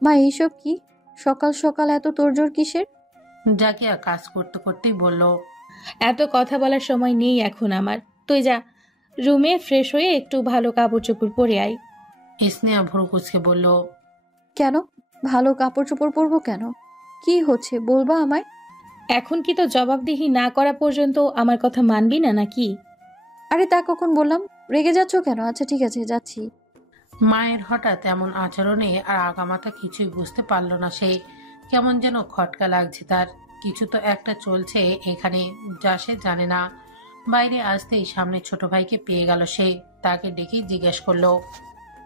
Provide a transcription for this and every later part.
মা এইসব কি? সকাল সকাল এত তোড়জোড় কিসের? জাকিয়া কাজ করতে করতেই বলল। এত কথা বলার সময় নেই এখন আমার। তুই যা রুমে ফ্রেশ হয়ে একটু ভালো কাপড় চোপড় পরে আয়। স্নেহা ভ্রু কুচকে বলল। কেন? ভালো কাপড় চোপড় পরবো কেন? কি হচ্ছে বলবা আমায়? এখন কি তো জবাবদিহি না করা পর্যন্ত আমার কথা মানবি না নাকি? আরে তা কখন বললাম? রেগে যাচ্ছ কেন? আচ্ছা ঠিক আছে, যাচ্ছি। মায়ের হঠাৎ এমন আচরণে আর আগামাথা কিছুই বুঝতে পারল না সে। কেমন যেন খটকা লাগছে তার। কিছু তো একটা চলছে এখানে, যা সে জানে না। বাইরে আসতেই সামনে ছোট ভাইকে পেয়ে গেল সে। তাকে ডেকেই জিজ্ঞেস করলো।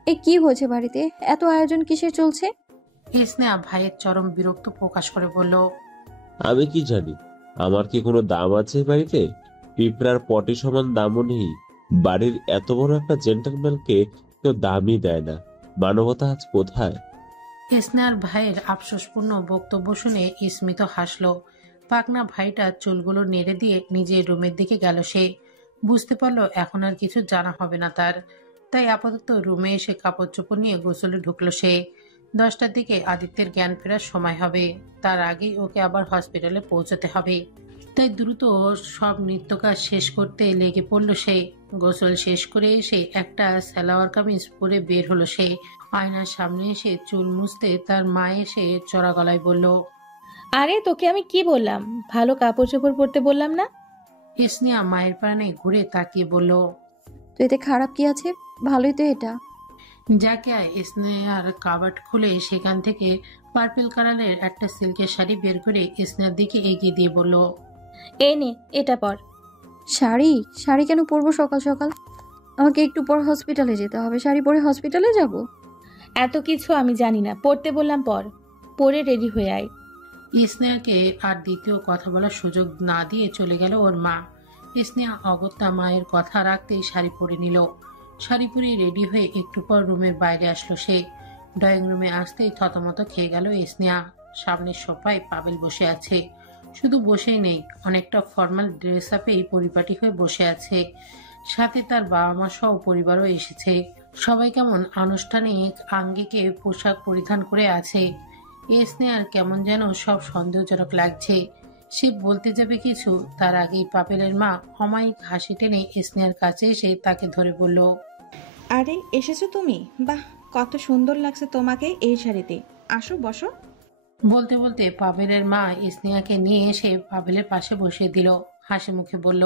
এ কি হয়েছে বাড়িতে? এত আয়োজন কিসের চলছে? স্নেহা ভাইয়ের চরম বিরক্ত প্রকাশ করে বলল। আমি কি জানি? আমার কি কোনো দাম আছে বাড়িতে? পিঁপড়ার পটি সমান দামও নেই। বাড়ির এত বড় একটা জেন্টলম্যানকে কেউ দামই দেয় না। মানবতা আজ কোথায়? স্নেহার ভাইয়ের আফসোসপূর্ণ বক্তব্য শুনে স্মিত হাসল। পাকনা ভাইটা চুলগুলো নেড়ে দিয়ে নিজের রুমের দিকে গেল সে। বুঝতে পারলো এখন আর কিছু জানা হবে না তার। তাই আপাতত রুমে এসে কাপড় চোপড় নিয়ে গোসলে ঢুকলো সে। 10টার দিকে আদিত্যের জ্ঞান ফেরার সময় হবে। তার আগেই ওকে আবার হসপিটালে পৌঁছতে হবে। তাই দ্রুত সব নিত্যকাজ শেষ করতে লেগে পড়ল সে। গোসল শেষ করে এসে একটা সালোয়ার কামিজ পরে বের হলো সে। আয়নার সামনে এসে চুল মুছতে তার মা এসে চড়া গলায় বলল। আরে তোকে আমি কি বললাম? ভালো কাপড় চোপড় পরতে বললাম না? স্নেহা মায়ের প্রাণে ঘুরে তাকিয়ে বলল। তো এতে খারাপ কি আছে? ভালোই তো এটা। যাকে স্নেহার কাবার্ড খুলে সেখান থেকে পার্পল কালারের একটা সিল্কের শাড়ি বের করে স্নেহার দিকে এগিয়ে দিয়ে বলল। এই নে এটা পর। শাড়ি? শাড়ি কেন পরবো সকাল সকাল? আমাকে একটু পর হসপিটালে যেতে হবে, শাড়ি পরে হসপিটালে যাব? এত কিছু আমি জানি না, পড়তে বললাম পর। পরে রেডি হয়ে আয়। স্নেহাকে আর দ্বিতীয় কথা বলার সুযোগ না দিয়ে চলে গেল ওর মা। স্নেহা অগত্যা মায়ের কথা রাখতেই শাড়ি পরে নিল। শাড়ি পরে রেডি হয়ে একটু পর রুমের বাইরে আসলো সে। ড্রয়িং রুমে আসতেই থতমত খেয়ে গেল স্নেহা। সামনের সোফায় পাবেল বসে আছে। শুধু বসেই নেই, অনেকটা ফর্মাল ড্রেস আপেই পরিপাটি হয়ে বসে আছে। সাথে তার বাবা মা সহ পরিবারও এসেছে। সবাই কেমন আনুষ্ঠানিক আঙ্গিকে পোশাক পরিধান করে আছে। স্নেহার কেমন যেন সব সন্দেহজনক লাগছে। সে বলতে যাবে কিছু, তার আগেই পাপেলের মা অমায়িক হাসি টেনে স্নেহার কাছে এসে তাকে ধরে বলল। আরে এসেছো তুমি? বাহ, কত সুন্দর লাগছে তোমাকে এই শাড়িতে। আসো বসো। বলতে বলতে পাভেলের মা স্নেহাকে নিয়ে এসে পাভেলের পাশে বসিয়ে দিল। হাসি মুখে বলল।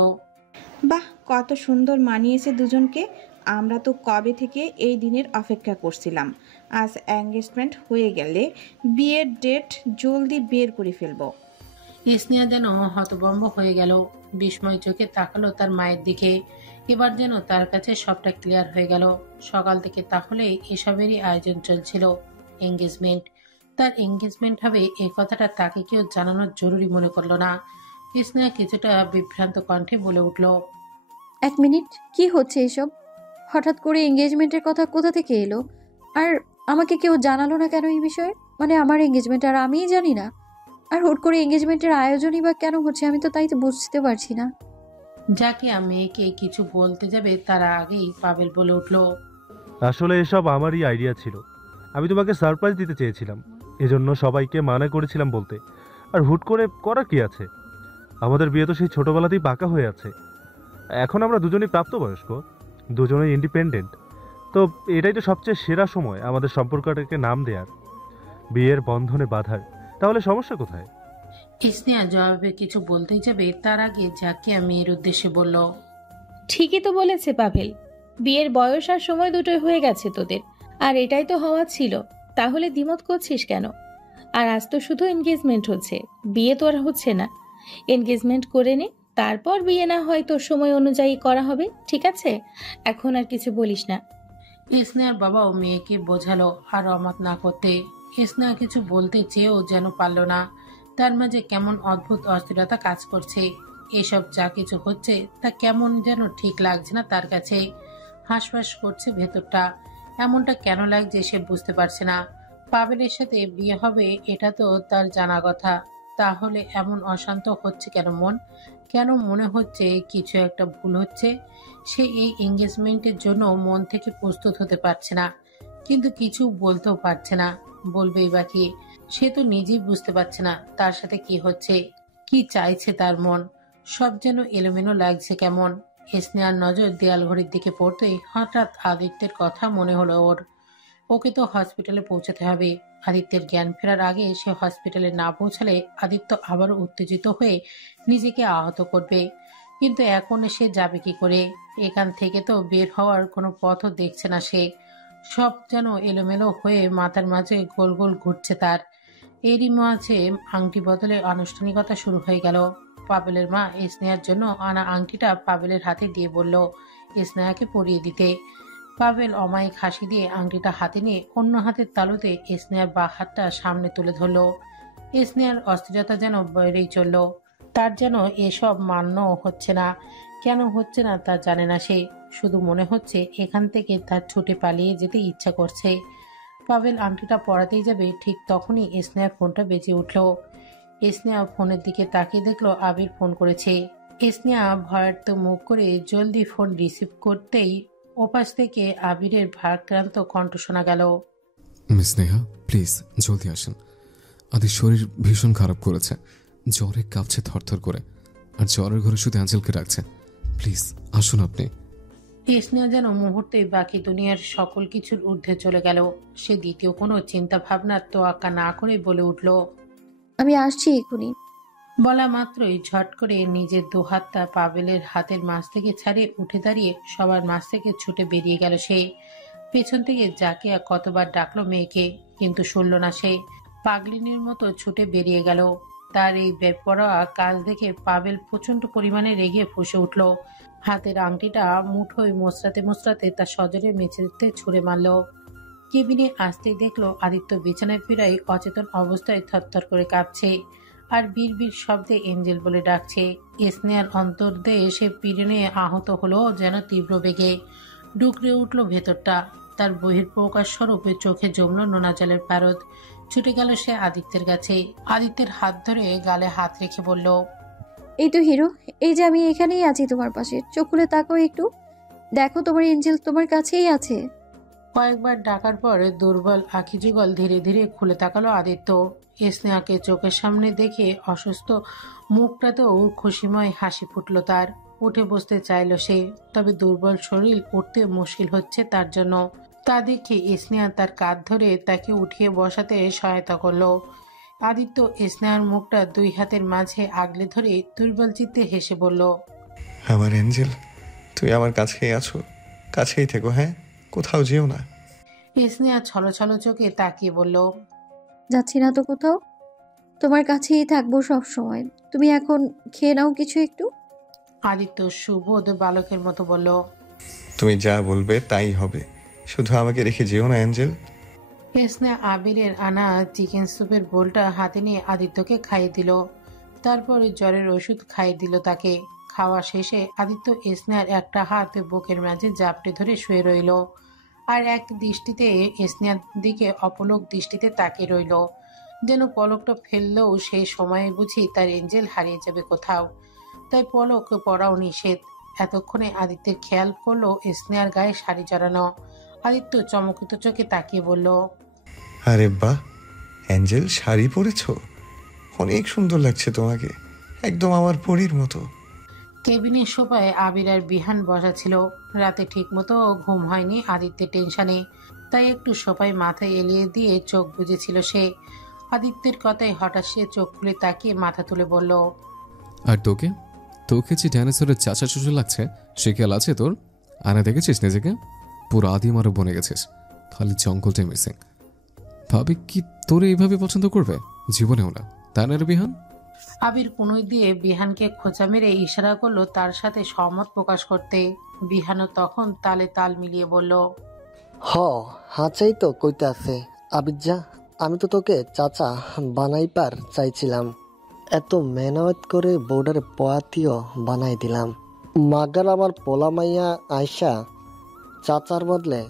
বাহ, কত সুন্দর মানিয়েছে দুজনকে। আমরা তো কবে থেকে এই দিনের অপেক্ষা করছিলাম। আজ এঙ্গেজমেন্ট হয়ে গেলে বিয়ের ডেট জলদি বের করে ফেলবো। স্নেহা যেন হতভম্ব হয়ে গেল। বিস্ময় চোখে তাকালো তার মায়ের দিকে। এবার যেন তার কাছে সবটা ক্লিয়ার হয়ে গেল। সকাল থেকে তাহলে এসবেরই আয়োজন চলছিল। এঙ্গেজমেন্ট। তার এঙ্গেজমেন্ট হবে এই কথাটা তাকে কেউ জানানোর জরুরি মনে করলো না। স্নেহা কিছুটা বিভ্রান্ত কণ্ঠে বলে উঠল। এক মিনিট, কি হচ্ছে এসব? হঠাৎ করে এঙ্গেজমেন্টের কথা কোথা থেকে এলো? আর আমাকে কেউ জানালো না কেন এই বিষয়ে? মানে আমার এঙ্গেজমেন্ট আর আমিই জানি না? আর হুট করে এঙ্গেজমেন্টের আয়োজনই বা কেন হচ্ছে? আমি তো তাই তো বুঝতে পারছি না। যাকে মেয়েকে কিছু বলতে যাবে তার আগেই পাবেল বলে উঠল। আসলে এসব আমারই আইডিয়া ছিল। আমি তোমাকে সারপ্রাইজ দিতে চেয়েছিলাম, এজন্য সবাইকে মানা করেছিলাম বলতে। আর হুট করে করা কি আছে? আমাদের বিয়ে তো সেই ছোটবেলাতেই পাকা হয়ে আছে। এখন আমরা দুজনেই প্রাপ্তবয়স্ক, দুজনেই ইন্ডিপেন্ডেন্ট। তো এটাই তো সবচেয়ে সেরা সময় আমাদের সম্পর্কটাকে নাম দেয়ার, বিয়ের বন্ধনে বাঁধার। তাহলে সমস্যা কোথায়? স্নেহা জবাবে কিছু বলতেই যাবে তার আগে যাকে মেয়ের উদ্দেশ্যে বলল। ঠিকই তো বলেছে পাভেল। বিয়ের বয়স আর সময় দুটোই হয়ে গেছে তোদের। আর এটাই তো হওয়া ছিল। তাহলে দ্বিমত করছিস কেন? আর আজ তো শুধু এনগেজমেন্ট হচ্ছে, বিয়ে তো আর হচ্ছে না। এনগেজমেন্ট করে নে, তারপর বিয়ে না হয় তোর সময় অনুযায়ী করা হবে, ঠিক আছে? এখন আর কিছু বলিস না। স্নেহার বাবাও মেয়েকে বোঝালো আর অমত না করতে। স্নেহা কিছু বলতে চেয়েও যেন পারল না। তার মাঝে কেমন অদ্ভুত অস্থিরতা কাজ করছে। এসব যা কিছু হচ্ছে তা কেমন যেন ঠিক লাগছে না তার কাছে। হাঁসফাঁস করছে ভেতরটা। এমনটা কেন লাগছে সে বুঝতে পারছে না। পাবেলের সাথে বিয়ে হবে এটা তো তার জানা কথা। তাহলে এমন অশান্ত হচ্ছে কেন মন? কেন মনে হচ্ছে কিছু একটা ভুল হচ্ছে? সে এই এঙ্গেজমেন্টের জন্য মন থেকে প্রস্তুত হতে পারছে না, কিন্তু কিছু বলতেও পারছে না। বলবেই বাকি। সে তো নিজেই বুঝতে পারছে না তার সাথে কি হচ্ছে, কি চাইছে তার মন। সব যেন এলোমেলো লাগছে কেমন। স্নেহার নজর দেয়াল ঘড়ির দিকে পড়তেই হঠাৎ আদিত্যের কথা মনে হলো ওর। ওকে তো হসপিটালে পৌঁছাতে হবে। আদিত্যের জ্ঞান ফেরার আগে সে হসপিটালে না পৌঁছালে আদিত্য আবারও উত্তেজিত হয়ে নিজেকে আহত করবে। কিন্তু এখন সে যাবে কি করে? এখান থেকে তো বের হওয়ার কোনো পথও দেখছে না সে। সব যেন এলোমেলো হয়ে মাথার মাঝে গোল গোল ঘুরছে তার। এরই মাঝে আংটি বদলে আনুষ্ঠানিকতা শুরু হয়ে গেল। পাবেলের মা স্নেহার জন্য আনা আংটিটা পাবেলের হাতে দিয়ে বলল স্নেহাকে পরিয়ে দিতে। পাবেল অমায়িক হাসি দিয়ে আংটিটা হাতে নিয়ে অন্য হাতের তালুতে স্নেহার বাঁ হাতটা সামনে তুলে ধরল। স্নেহার অস্থিরতা যেন বেড়েই চলল। তার যেন এসব মান্য হচ্ছে না। কেন হচ্ছে না তা জানে না সে। শুধু মনে হচ্ছে এখান থেকে তার ছুটে পালিয়ে যেতে ইচ্ছা করছে। পাবেল আংটিটা পরাতেই যাবে ঠিক তখনই স্নেহার ফোনটা বেজে উঠল। স্নেহা ফোনের দিকে তাকিয়ে দেখলো আবির ফোন করেছে। স্নেহা ভয়ার্ত মুখ করে জলদি ফোন রিসিভ করতেই ওপাশ থেকে আবিরের ভারাক্রান্ত কণ্ঠ শোনা গেল। মিস নেহা, প্লিজ জলদি আসেন। আদির শরীর ভীষণ খারাপ করেছে, জ্বরে কাঁপছে থরথর করে, আর জ্বরের ঘরে শুধু অ্যাঞ্জেলকে রাখছে। প্লিজ আসুন আপনি। স্নেহা যেন মুহূর্তেই বাকি দুনিয়ার সকল কিছুর ঊর্ধ্বে চলে গেল। সে দ্বিতীয় কোনো চিন্তা ভাবনার তোয়াক্কা না করে বলে উঠল, আমি আসছি এখনই। বলা মাত্রই ঝট করে নিজের দুহাতটা পাবেলের হাতের মাঝ থেকে ছাড়িয়ে উঠে দাঁড়িয়ে সবার মাঝ থেকে ছুটে বেরিয়ে গেল সে। পেছন থেকে যাকে কতবার ডাকলো মেয়েকে, কিন্তু শুনল না সে। পাগলিনীর মতো ছুটে বেরিয়ে গেল। তার এই বেপরোয়া কাজ দেখে পাবেল প্রচন্ড পরিমাণে রেগে ফুঁসে উঠল। হাতের আংটিটা মুঠোয় মোচড়াতে মোচড়াতে তার সজরে মেঝেতে ছুঁড়ে মারল। কেবিনে আসতেই দেখলো আদিত্য বিছানায় ফিরাই অচেতন অবস্থায় থরথর করে কাঁপছে, আর বিড় শব্দে এঞ্জেল বলে ডাকছে। স্নেহার অন্তর্দেহে সে পিড়নে আহত হলো যেন তীব্র বেগে। ডুকরে উঠল ভেতরটা। তার বহিঃপ্রকাশ স্বরূপে চোখে জমল নোনা জলের পারদ। ছুটে গেল সে আদিত্যের কাছে। আদিত্যের হাত ধরে গালে হাত রেখে বলল, এই তো হিরো, এই যে আমি এখানেই আছি তোমার পাশে। চোখ খুলে তাকাও একটু, দেখো তোমার এঞ্জেল তোমার কাছেই আছে। কয়েকবার ডাকার পর দুর্বল আখি যুগল ধীরে ধীরে খুলে তাকালো আদিত্য। স্নেহাকে চোখের সামনে দেখে অসুস্থ মুখটাতেও খুশিময় হাসি ফুটল তার। উঠে বসতে চাইল সে, তবে দুর্বল শরীর উঠতে মুশকিল হচ্ছে তার জন্য। তা দেখে স্নেহা তার কাঁধ ধরে তাকে উঠিয়ে বসাতে সহায়তা করলো। আদিত্য স্নেহার মুখটা দুই হাতের মাঝে আগলে ধরে দুর্বল চিত্তে হেসে বলল, আমার এঞ্জেল, তুই আমার কাছেই আছো, কাছেই থেকো, হ্যাঁ, কোথাও যেও না। স্নেহা ছলছল চোখে তাকিয়ে বলল, যাচ্ছি না তো কোথাও, তোমার কাছেই থাকবো সব সময়। তুমি এখন খেয়ে নাও কিছু একটু। আদিত্য সুবোধ বালকের মতো বলল, তুমি যা বলবে তাই হবে, শুধু আমাকে রেখে যেও না এঞ্জেল। স্নেহা আবিরের আনা চিকেন স্যুপের বোলটা হাতে নিয়ে আদিত্যকে খাইয়ে দিল। তারপরে জ্বরের ওষুধ খাইয়ে দিল তাকে। খাওয়া শেষে আদিত্য স্নেহার একটা হাত বুকের মাঝে জাপটে ধরে শুয়ে রইল, আর এক দৃষ্টিতে স্নেহার দিকে অপলক দৃষ্টিতে তাকিয়ে রইল, যেন পলকটা ফেললেও সেই সময়ে বুঝি তার এঞ্জেল হারিয়ে যাবে কোথাও। তাই পলক পড়াও নিষেধ। এতক্ষণে আদিত্যের খেয়াল করলো স্নেহার গায়ে শাড়ি জড়ানো। আদিত্য চমকিত চোখে তাকিয়ে বলল, আরে বাহ অ্যাঞ্জেল, শাড়ি পরেছো, অনেক সুন্দর লাগছে তোমাকে, একদম আমার পরীর মতো। কেবিনের সোফায় আবির আর বিহান বসা ছিল। রাতে ঠিকমতো ঘুম হয়নি আদিত্যের টেনশনে, তাই একটু সোফায় মাথায় এলিয়ে দিয়ে চোখ বুজেছিল সে। আদিত্যের কথায় হঠাৎ সে চোখ খুলে তাকিয়ে মাথা তুলে বলল, আর তোকে তোকে যে ডাইনোসরের চাচা চুচু লাগছে সে খেয়াল আছে তোর? আনা দেখেছিস নিজেকে? পুরো আদিম আরো বনে গেছিস, খালি জঙ্গলটাই মিসিং। ভাবি কি তোরে এইভাবে পছন্দ করবে? জীবনেও না, তাই না রে বিহান? আবির কুনুই দিয়ে বিহানকে খোঁচা মেরে ইশারা করলো তার সাথে সহমত প্রকাশ করতে। বিহানও তখন তালে তাল মিলিয়ে বলল, হাঁচাই তো কইতে আছে আবিজ্জা, আমি তো তোকে চাচা বানাইবার চাইছিলাম, এত মেহনত করে বোর্ডারে পোয়াতিও বানাই দিলাম। মাগার আমার পোলা মাইয়া আয়সা চাচার বদলে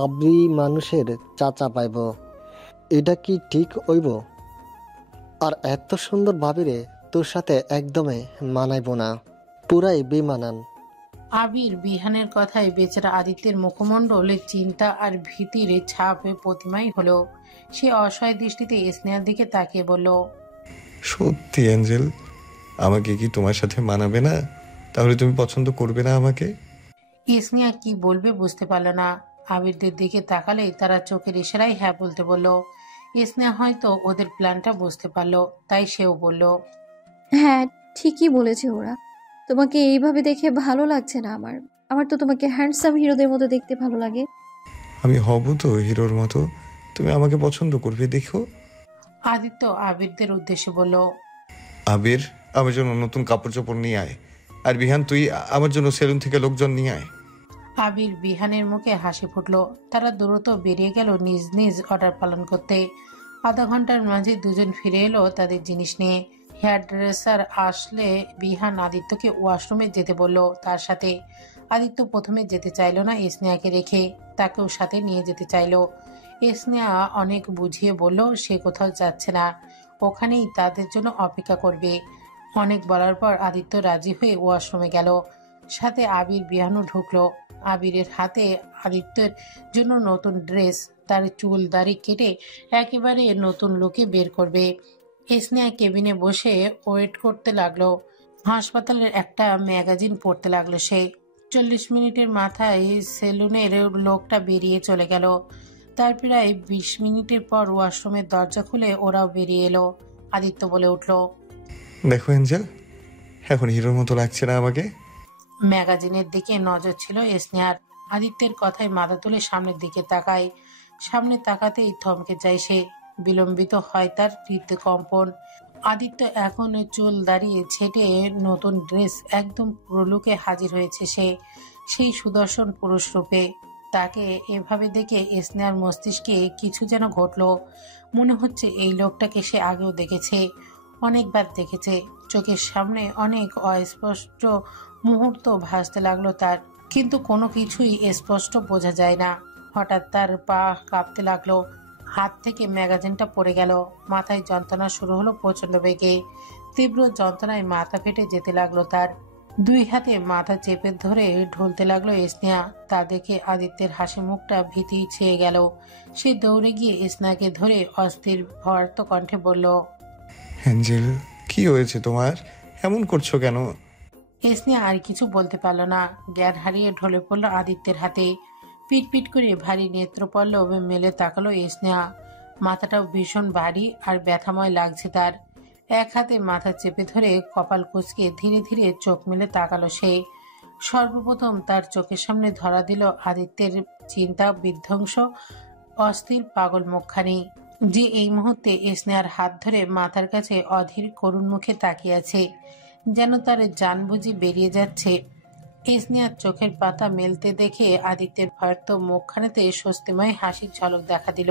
আবি মানুষের চাচা পাইব, এটা কি ঠিক হইব? আর এত সুন্দর ভাবিরে তোর সাথে একদমে মানাইব না, পুরাই বেমানান। আবির বিহানের কথায় বেচারা আদিত্যের মুখমণ্ডলে চিন্তা আর ভীতির ছাপে প্রতিমাই হলো। সে অসহায় দৃষ্টিতে স্নেহার দিকে তাকিয়ে বলল, সত্যি অ্যাঞ্জেল, আমাকে কি তোমার সাথে মানাবে না? তাহলে তুমি পছন্দ করবে না আমাকে? স্নেহা কি বলবে বুঝতে পারল না। আবিরদের দিকে তাকালেই তারা চোখের ইশারায় হ্যাঁ বলতে বলল। স্নেহা হয়তো ওদের প্ল্যানটা বুঝতে পারলো, তাই সেও বলল, হ্যাঁ, ঠিকই বলেছে ওরা। তোমাকে এইভাবে দেখে ভালো লাগছে না আমার। আমার তো তোমাকে হ্যান্ডসাম হিরোদের মতো দেখতে ভালো লাগে। আমি হব তো হিরোর মতো, তুমি আমাকে পছন্দ করবে দেখো। আদিত্য আবিরদের উদ্দেশ্যে বলল, আবির, আমার জন্য নতুন কাপড় চোপড় নিয়ে আয়। আর বিহান, তুই আমার জন্য সেলুন থেকে লোকজন নিয়ে আয়। আবির বিহানের মুখে হাসি ফুটলো। তারা দ্রুত বেরিয়ে গেল নিজ নিজ অর্ডার পালন করতে। আধা ঘন্টার মাঝে দুজন ফিরে এলো তাদের জিনিস নিয়ে। হেয়ার ড্রেসার আসলে বিহান আদিত্যকে ওয়াশরুমে যেতে বলল তার সাথে। আদিত্য প্রথমে যেতে চাইল না স্নেহাকে রেখে, তাকেও সাথে নিয়ে যেতে চাইল। স্নেহা অনেক বুঝিয়ে বলল সে কোথাও যাচ্ছে না, ওখানেই তাদের জন্য অপেক্ষা করবে। অনেক বলার পর আদিত্য রাজি হয়ে ওয়াশরুমে গেল। সাথে আবির বিহানও ঢুকলো। আবিরের হাতে আদিত্যের জন্য নতুন ড্রেস, তার চুল দাড়ি কেটে একেবারে নতুন লুকে বের করবে। স্নেহা কেবিনে বসে ওয়েট করতে লাগলো। হাসপাতালের একটা ম্যাগাজিন পড়তে লাগলো সে। 40 মিনিটের মাথায় সেলুনের লোকটা বেরিয়ে চলে গেল। তার প্রায় 20 মিনিটের পর ওয়াশরুমের দরজা খুলে ওরাও বেরিয়ে এলো। আদিত্য বলে উঠল, দেখো অ্যাঞ্জেল, এখন হিরোর মতো লাগছে না আমাকে? ম্যাগাজিনের দিকে নজর ছিল স্নেহার। আদিত্যের কথায় মাথা তুলে সামনের দিকে তাকায়। সামনে তাকাতেই থমকে যায় সে। বিলম্বিত হয় তার হৃদকম্পন। আদিত্য এখন চুল দাঁড়িয়ে ছেটে নতুন ড্রেস একদম পুরো লুকে হাজির হয়েছে সে, সেই সুদর্শন পুরুষ রূপে। তাকে এভাবে দেখে স্নেহার মস্তিষ্কে কিছু যেন ঘটলো। মনে হচ্ছে এই লোকটাকে সে আগেও দেখেছে, অনেকবার দেখেছে। চোখের সামনে অনেক অস্পষ্ট মুহূর্ত ভাসতে লাগলো তার, কিন্তু কোনো কিছুই স্পষ্ট বোঝা যায় না। হঠাৎ তার পা কাঁপতে লাগলো, হাত থেকে ম্যাগাজিনটা পড়ে গেল। মাথায় যন্ত্রণা শুরু হলো প্রচন্ড বেগে। তীব্র যন্ত্রণায় মাথা ফেটে যেতে লাগলো তার। 2 হাতে মাথা চেপে ধরে ঢলতে লাগলো স্নেহা। তা দেখে আদিত্যের হাসি মুখটা ভীতি ছেয়ে গেল। সে দৌড়ে গিয়ে স্নেহাকে ধরে অস্থির ভয়ার্ত কণ্ঠে বলল, অ্যাঞ্জেল, কি হয়েছে তোমার? এমন করছো কেন? স্নেহা আর কিছু বলতে পারল না। জ্ঞান হারিয়ে ঢলে পড়ল আদিত্যের হাতে। পিট পিট করে ভারী নেত্রপল্লব মেলে তাকালো স্নেহা। মাথাটাও ভীষণ ভারী আর ব্যথাময় লাগছে তার। এক হাতে মাথা চেপে ধরে কপাল কুঁচকে ধীরে ধীরে চোখ মেলে তাকালো সে। সর্বপ্রথম তার চোখের সামনে ধরা দিল আদিত্যের চিন্তা বিধ্বংস অস্থির পাগল মুখখানি, যে এই মুহূর্তে স্নেহার হাত ধরে মাথার কাছে অধীর করুণ মুখে তাকিয়ে আছে, যেন তার জান বুঝি বেরিয়ে যাচ্ছে। স্নেহার চোখের পাতা মেলতে দেখে আদিত্যের ভয়ার্ত মুখখানেতে স্বস্তিময় হাসির ঝলক দেখা দিল।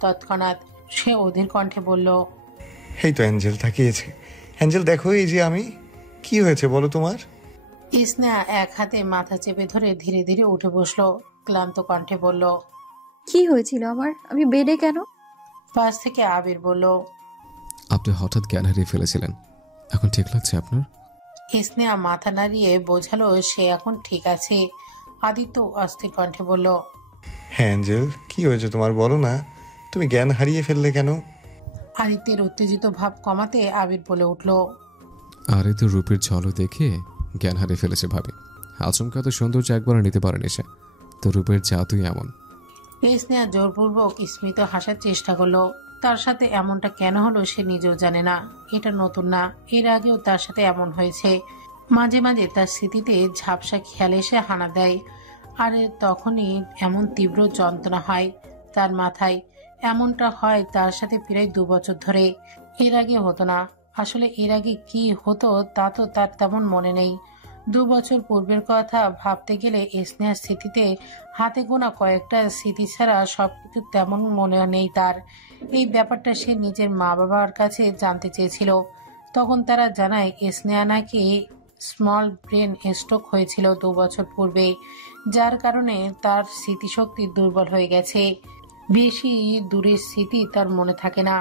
তৎক্ষণাৎ সে অধীর কণ্ঠে বলল, এই তো অ্যাঞ্জেল তাকিয়েছে। অ্যাঞ্জেল দেখো, এই যে আমি। কি হয়েছে বলো তোমার? স্নেহা এক হাতে মাথা চেপে ধরে ধীরে ধীরে উঠে বসলো। ক্লান্ত কণ্ঠে বলল, কি হয়েছিল আমার? আমি বেডে কেন? পাশ থেকে আবির বলল, আপনি হঠাৎ জ্ঞান হারিয়ে ফেলেছিলেন, এখন ঠিক লাগছে আপনার? স্নেহা মাথা নাড়িয়ে বোঝালো সে এখন ঠিক আছে। আদিত্য অস্থির কণ্ঠে বলল, হ্যাঁ অ্যাঞ্জেল, কি হয়েছে তোমার বলো না। তুমি জ্ঞান হারিয়ে ফেললে কেন? আদিত্যের উত্তেজিত ভাব কমাতে আবির বলে উঠল, আর এই তো রূপের ঝলক দেখে জ্ঞান হারিয়ে ফেলেছে ভাবে। আচমকা তো সৌন্দর্য একবার নিতে পারেনি সে, তো রূপের জাতুই এমন। স্নেহা জোরপূর্বক স্মিত হাসার চেষ্টা করলো। তার সাথে এমনটা কেন হলো সে নিজেও জানে না। এটা নতুন না, এর আগেও তার সাথে এমন হয়েছে। মাঝে মাঝে তার স্মৃতিতে ঝাপসা খেয়াল এসে হানা দেয়, আর তখনই এমন তীব্র যন্ত্রণা হয় তার মাথায়। এমনটা হয় তার সাথে প্রায় 2 বছর ধরে। এর আগে হতো না। আসলে এর আগে কি হতো তা তো তার তেমন মনে নেই। 2 বছর পূর্বের কথা ভাবতে গেলে স্নেহার স্মৃতিতে হাতে গোনা কয়েকটা স্মৃতি ছাড়া সবকিছু তেমন মনে নেই তার। এই ব্যাপারটা সে নিজের মা বাবার কাছে জানতে চেয়েছিল। তখন তারা জানায় স্নেহা নাকি স্মল ব্রেন স্ট্রোক হয়েছিল 2 বছর পূর্বে, যার কারণে তার স্মৃতিশক্তি দুর্বল হয়ে গেছে। বেশি দূরের স্মৃতি তার মনে থাকে না।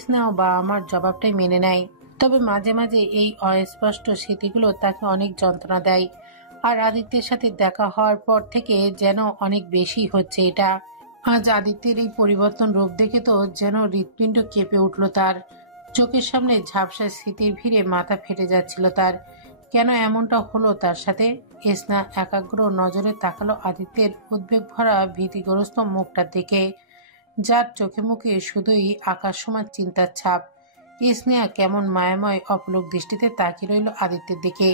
স্নেহা বা আমার জবাবটাই মেনে নেয়, তবে মাঝে মাঝে এই অস্পষ্ট স্মৃতিগুলো তাকে অনেক যন্ত্রণা দেয়। আর আদিত্যের সাথে দেখা হওয়ার পর থেকে যেন অনেক বেশি হচ্ছে এটা। আজ আদিত্যের এই পরিবর্তন রূপ দেখে তো যেন হৃৎপিণ্ড কেঁপে উঠল তার। চোখের সামনে ঝাপসা স্মৃতির ভিড়ে মাথা ফেটে যাচ্ছিল তার। কেন এমনটা হলো তার সাথে? এসনা একাগ্র নজরে তাকালো আদিত্যের উদ্বেগ ভরা ভীতিগ্রস্ত মুখটার দিকে, যার চোখে মুখে শুধুই আকাশ সমান চিন্তার ছাপ। এসনিয়া কেমন মায়াময় অপলক দৃষ্টিতে তাকিয়ে রইল আদিত্যের দিকে।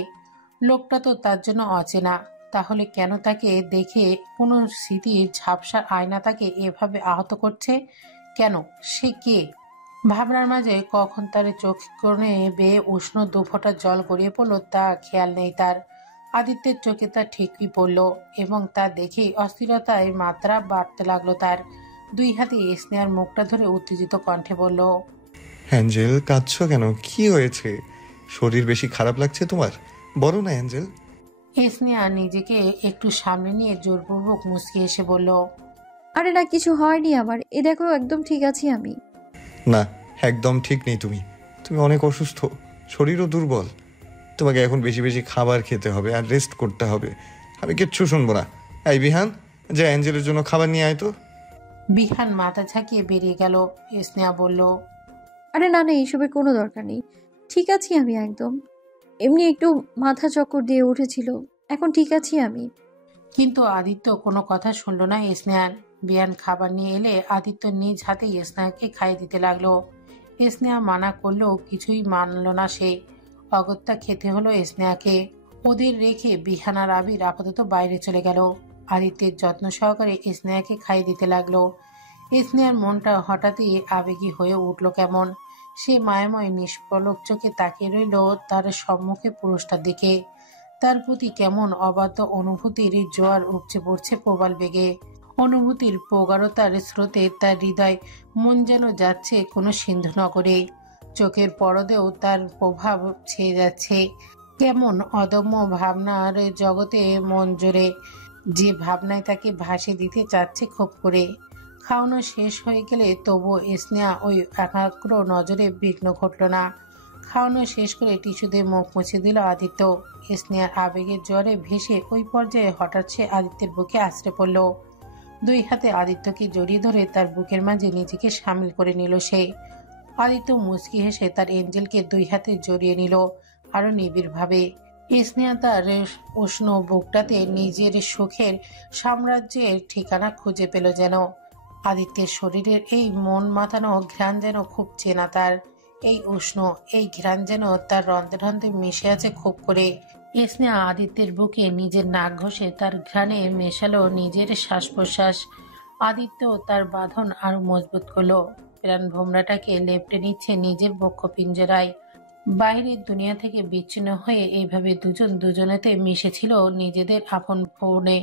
লোকটা তো তার জন্য অচেনা, তাহলে কেন তাকে দেখে কোনো স্মৃতির ঝাপসার আয়না তাকে এভাবে আহত করছে? কেন? সে কে? ভাবনার মাঝে কখন তার চোখ কোণে বেয়ে উষ্ণ দুফোঁটা জল গড়িয়ে পড়ল তা খেয়াল নেই তার। আদিত্যের চোখে তা ঠিকই পড়ল এবং তা দেখেই অস্থিরতায় মাত্রা বাড়তে লাগলো তার। দুই হাতে স্নেহার মুখটা ধরে উত্তেজিত কণ্ঠে বলল, অ্যাঞ্জেল, কাঁদছো কেন? কি হয়েছে? শরীর বেশি খারাপ লাগছে তোমার? বলো না অ্যাঞ্জেল। স্নেহা নিজেকে একটু সামনে নিয়ে জোরপূর্বক মুচকি এসে বলল, আরে না, কিছু হয়নি আমার। এ দেখো, একদম ঠিক আছি আমি। না, একদম ঠিক নেই তুমি। তুমি অনেক অসুস্থ, শরীরও দুর্বল। তোমাকে এখন বেশি বেশি খাবার খেতে হবে আর রেস্ট করতে হবে। আমি কিচ্ছু শুনবো না। এই বিহান, যে অ্যাঞ্জেলের জন্য খাবার নিয়ে আয় তো। বিহান মাথা ঝাঁকিয়ে বেরিয়ে গেল। স্নেহা বলল, আরে না না, এইসবের কোনো দরকার নেই। ঠিক আছি আমি একদম। এমনি একটু মাথা চক্কর দিয়ে উঠেছিল, এখন ঠিক আছি আমি। কিন্তু আদিত্য কোনো কথা শুনল না স্নেহার। বিহান খাবার নিয়ে এলে আদিত্য নিজ হাতেই স্নেহাকে খাইয়ে দিতে লাগলো। স্নেহা মানা করলেও কিছুই মানল না সে। অগত্যা খেতে হলো স্নেহাকে। ওদের রেখে বিহান আর আবির আপাতত বাইরে চলে গেল। আদিত্যের যত্ন সহকারে স্নেহাকে খাইয়ে দিতে লাগলো। স্নেহার মনটা হঠাৎই আবেগী হয়ে উঠল কেমন। সে মায়াময় নিষ্পলক চোখে তাকিয়ে রইল তার সম্মুখে পুরুষটার দিকে। তার প্রতি কেমন অবাধ্য অনুভূতির জোয়ার উপচে পড়ছে প্রবল বেগে। অনুভূতির প্রগাঢ়তার স্রোতে তার হৃদয় মন যেন যাচ্ছে কোনো সিন্ধুনগরে। চোখের পরদেও তার প্রভাব ছেয়ে যাচ্ছে কেমন অদম্য ভাবনার জগতে মন জোরে, যে ভাবনায় তাকে ভাসিয়ে দিতে চাচ্ছে খুব করে। খাওয়ানো শেষ হয়ে গেলে তবুও স্নেহা ওই একাগ্র নজরে বিঘ্ন ঘটল না। খাওয়ানো শেষ করে টিস্যু দিয়ে মুখ মুছে দিল আদিত্য। স্নেহার আবেগের জ্বরে ভেসে ওই পর্যায়ে হঠাৎ সে আদিত্যের বুকে আছড়ে পড়ল। দুই হাতে আদিত্যকে জড়িয়ে ধরে তার বুকের মাঝে নিজেকে সামিল করে নিল সে। আদিত্য মুচকি হেসে তার এঞ্জেলকে দুই হাতে জড়িয়ে নিল আরো নিবিড়ভাবে। স্নেহা তার উষ্ণ বুকটাতে নিজের সুখের সাম্রাজ্যের ঠিকানা খুঁজে পেল যেন। আদিত্যের শরীরের এই মন মাতানো ঘ্রাণ যেন খুব চেনা তার। এই উষ্ণ এই ঘ্রাণ যেন তার রন্ধ্রে রন্ধ্রে মিশে আছে খুব করে। স্নেহা আদিত্যের বুকে নিজের নাক ঘষে তার ঘ্রাণে মেশালো নিজের শ্বাস প্রশ্বাস। আদিত্য তার বাঁধন আরো মজবুত করলো। প্রাণ ভোমরাটাকে লেপটে নিচ্ছে নিজের বক্ষ পিঞ্জরায়। বাইরের দুনিয়া থেকে বিচ্ছিন্ন হয়ে এইভাবে দুজন দুজনেতে মিশেছিল নিজেদের আপন ভবনে।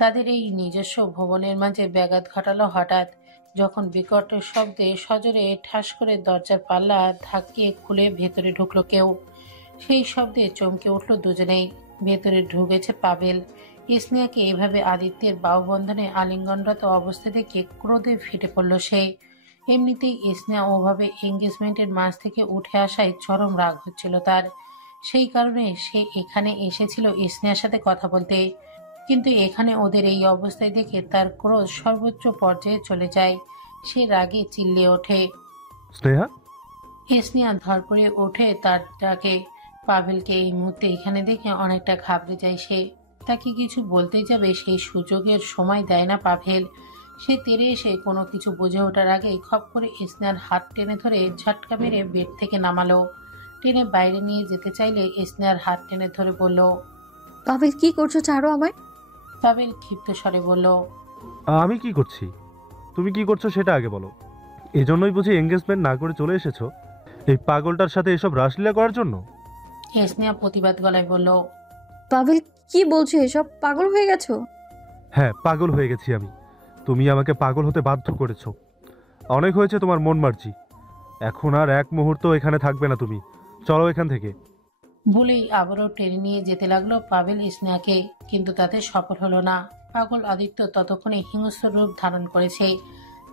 তাদের এই নিজস্ব ভবনের মাঝে ব্যাঘাত ঘটালো হঠাৎ, যখন বিকট শব্দে সজোরে ঠাস করে দরজার পাল্লা ধাক্কিয়ে খুলে ভেতরে ঢুকলো কেউ। সেই শব্দে চমকে উঠল দুজনেই। ভেতরে ঢুকেছে পাভেল। স্নেহাকে এভাবে আদিত্যের বাহুবন্ধনে আলিঙ্গনরত অবস্থা দেখে ক্রোধে ফেটে পড়ল সে। এমনিতেই স্নেহা ওভাবে এঙ্গেজমেন্টের মাঝ থেকে উঠে আসায় চরম রাগ হচ্ছিল তার। সেই কারণে সে এখানে এসেছিল স্নেহার সাথে কথা বলতে। কিন্তু এখানে ওদের এই অবস্থায় দেখে তার ক্রোধ সর্বোচ্চ পর্যায়ে চলে যায়। সে রাগে চিল্লিয়ে ওঠে। স্নেহা, স্নেহা ধরপড়ে ওঠে তার ডাকে। পাভেলকে এই মুহূর্তে এখানে দেখে অনেকটা ঘাবড়ে যায় সে। তাকে কিছু বলতে যাবে সেই সুযোগের সময় দেয় না পাভেল। সে তেড়ে এসে কোনো কিছু বুঝে ওঠার আগেই খপ করে স্নেহার হাত টেনে ধরে ঝটকা মেরে বেড থেকে নামালো। টেনে বাইরে নিয়ে যেতে চাইলে স্নেহার হাত টেনে ধরে বলল, পাভেল, কি করছো? ছাড়ো আমায়। পাভেল ক্ষিপ্ত স্বরে বলল, আমি কি করছি? তুমি কি করছো সেটা আগে বলো। এজন্যই বুঝি এঙ্গেজমেন্ট না করে চলে এসেছো এই পাগলটার সাথে এসব রাসলীলা করার জন্য? স্নেহা প্রতিবাদ গলায় বলল, পাভেল, কি বলছো এসব? পাগল হয়ে গেছো? হ্যাঁ, পাগল হয়ে গেছি আমি। তুমি আমাকে পাগল হতে বাধ্য করেছো। অনেক হয়েছে তোমার মন মার্জি। এখন আর এক মুহূর্ত এখানে থাকবে না তুমি। চলো এখান থেকে। বলেই আবারও টেনে নিয়ে যেতে লাগলো পাভেল স্নেহাকে। কিন্তু তাতে সফল হলো না। পাগল আদিত্য ততক্ষণে হিংস্র রূপ ধারণ করেছে।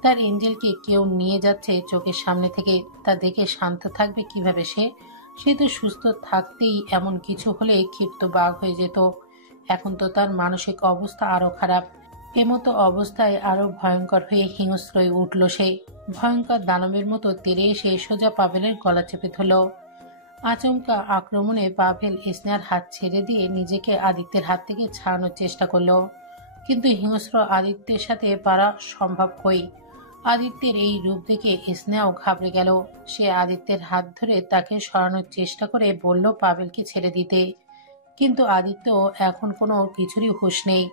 তার এঞ্জেলকে কেউ নিয়ে যাচ্ছে চোখের সামনে থেকে। তা দেখে শান্ত থাকবে কিভাবে সে? সে তো সুস্থ থাকতেই এমন কিছু হলে ক্ষিপ্ত বাঘ হয়ে যেত। এখন তো তার মানসিক অবস্থা আরো খারাপ। এমতো অবস্থায় আরো ভয়ঙ্কর হয়ে হিংস্র হয়ে উঠল সে। ভয়ঙ্কর দানবের মতো তেড়ে এসে সোজা পাভেলের গলা চেপে ধরল। আচমকা আক্রমণে পাভেল স্নেহার হাত ছেড়ে দিয়ে নিজেকে আদিত্যের হাত থেকে ছাড়ানোর চেষ্টা করলো, কিন্তু হিংস্র আদিত্যের সাথে পারা সম্ভব হই। আদিত্যের এই রূপ দেখে স্নেহাও ঘাবড়ে গেল। সে আদিত্যের হাত ধরে তাকে সরানোর চেষ্টা করে বলল পাভেলকে ছেড়ে দিতে, কিন্তু আদিত্য এখন কোনো কিছুরই হুঁশ নেই।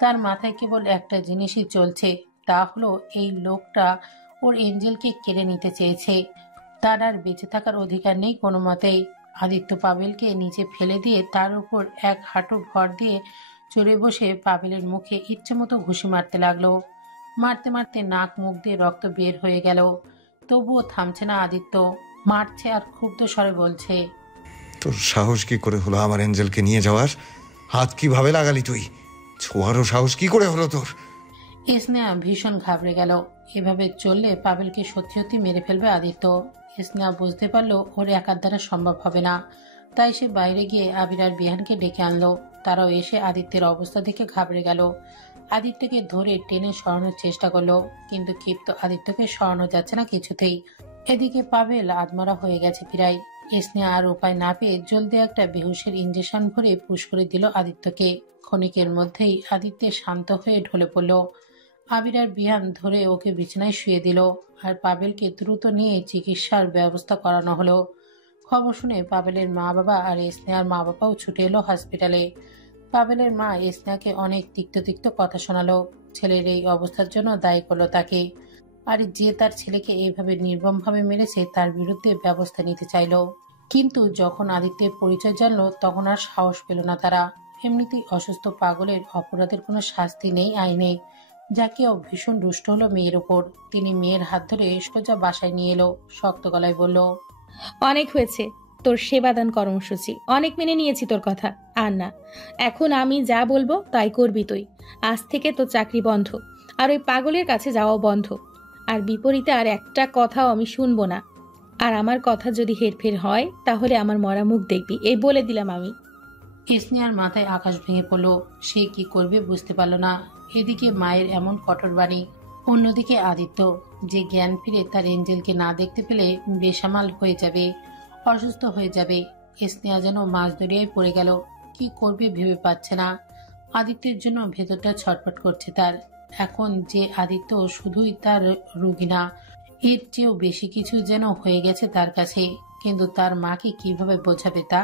তার মাথায় কেবল একটা জিনিসই চলছে, তা হলো এই লোকটা ওর এঞ্জেলকে কেড়ে নিতে চেয়েছে। তার আর বেঁচে থাকার অধিকার নেই কোনো মতেই। আদিত্য পাভেলকে নিচে ফেলে দিয়ে তার উপর এক হাঁটু ভর দিয়ে চড়ে বসে পাভেলের মুখে ইচ্ছে মতো ঘুষি মারতে লাগলো। মারতে মারতে নাক মুখ দিয়ে রক্ত বের হয়ে গেল, তবুও থামছে না আদিত্য। মারছে আর ক্ষুব্ধ স্বরে বলছে, তোর সাহস কি করে হলো আমার এঞ্জেলকে নিয়ে যাওয়ার? হাত কিভাবে লাগালি তুই? ছোঁয়ারও সাহস কি করে হলো তোর? স্নেহা ভীষণ ঘাবড়ে গেল। এভাবে চললে পাভেলকে সত্যি সত্যি মেরে ফেলবে আদিত্য। স্নেহা বুঝতে পারলো ওর একার দ্বারা সম্ভব হবে না, তাই সে বাইরে গিয়ে আবির আর বিহানকে ডেকে আনলো। তারাও এসে আদিত্যের অবস্থা দেখে ঘাবড়ে গেল। আদিত্যকে ধরে টেনে সরানোর চেষ্টা করলো, কিন্তু ক্ষিপ্ত আদিত্যকে সরানো যাচ্ছে না কিছুতেই। এদিকে পাভেল আদমরা হয়ে গেছে প্রায়। স্নেহা আর উপায় না পেয়ে জলদি একটা বেহুশের ইঞ্জেকশন ভরে পুশ করে দিল আদিত্যকে। ক্ষণিকের মধ্যেই আদিত্য শান্ত হয়ে ঢলে পড়ল। আবির আর বিহান ধরে ওকে বিছানায় শুয়ে দিল, আর পাভেলকে দ্রুত নিয়ে চিকিৎসার ব্যবস্থা করানো হলো। খবর শুনে পাভেলের মা বাবা আর স্নেহার মা বাবাও ছুটে এলো হসপিটালে। পাভেলের মা স্নেহাকে অনেক তিক্ত তিক্ত কথা শোনালো। ছেলের এই অবস্থার জন্য দায়ী করলো তাকে, আর যে তার ছেলেকে এইভাবে নির্মমভাবে মেরেছে তার বিরুদ্ধে ব্যবস্থা নিতে চাইলো। কিন্তু যখন আদিত্যের পরিচয় জানলো তখন আর সাহস পেল না তারা। এমনিতেই অসুস্থ পাগলের অপরাধের কোনো শাস্তি নেই আইনে। যাকেও ভীষণ রুষ্ট হলো মেয়ের ওপর। তিনি মেয়ের হাত ধরে সোজা বাসায় নিয়ে এলো, শক্ত গলায় বলল, অনেক হয়েছে তোর সেবাদান কর্মসূচি, অনেক মেনে নিয়েছি তোর কথা। আর না, এখন আমি যা বলবো তাই করবি তুই। আজ থেকে তোর চাকরি বন্ধ, আর ওই পাগলের কাছে যাওয়াও বন্ধ। আর বিপরীতে আর একটা কথাও আমি শুনবো না। আর আমার কথা যদি হেরফের হয় তাহলে আমার মরা মুখ দেখবি, এই বলে দিলাম আমি। স্নেহার মাথায় আকাশ ভেঙে পড়ল। সে কি করবে বুঝতে পারল না। এদিকে মায়ের এমন কঠোর বাণী, অন্যদিকে আদিত্য যে জ্ঞান ফিরে তার এঞ্জেলকে না দেখতে পেলে বেসামাল হয়ে যাবে, অসুস্থ হয়ে যাবে। স্নেহা যেন মাছ দরিয়ায় পড়ে গেল। কি করবে ভেবে পাচ্ছে না। আদিত্যের জন্য ভেতরটা ছটফট করছে তার। এখন যে আদিত্য শুধুই তার রুগী না, এর চেয়েও বেশি কিছু যেন হয়ে গেছে তার কাছে। কিন্তু তার মাকে কিভাবে বোঝাবে তা?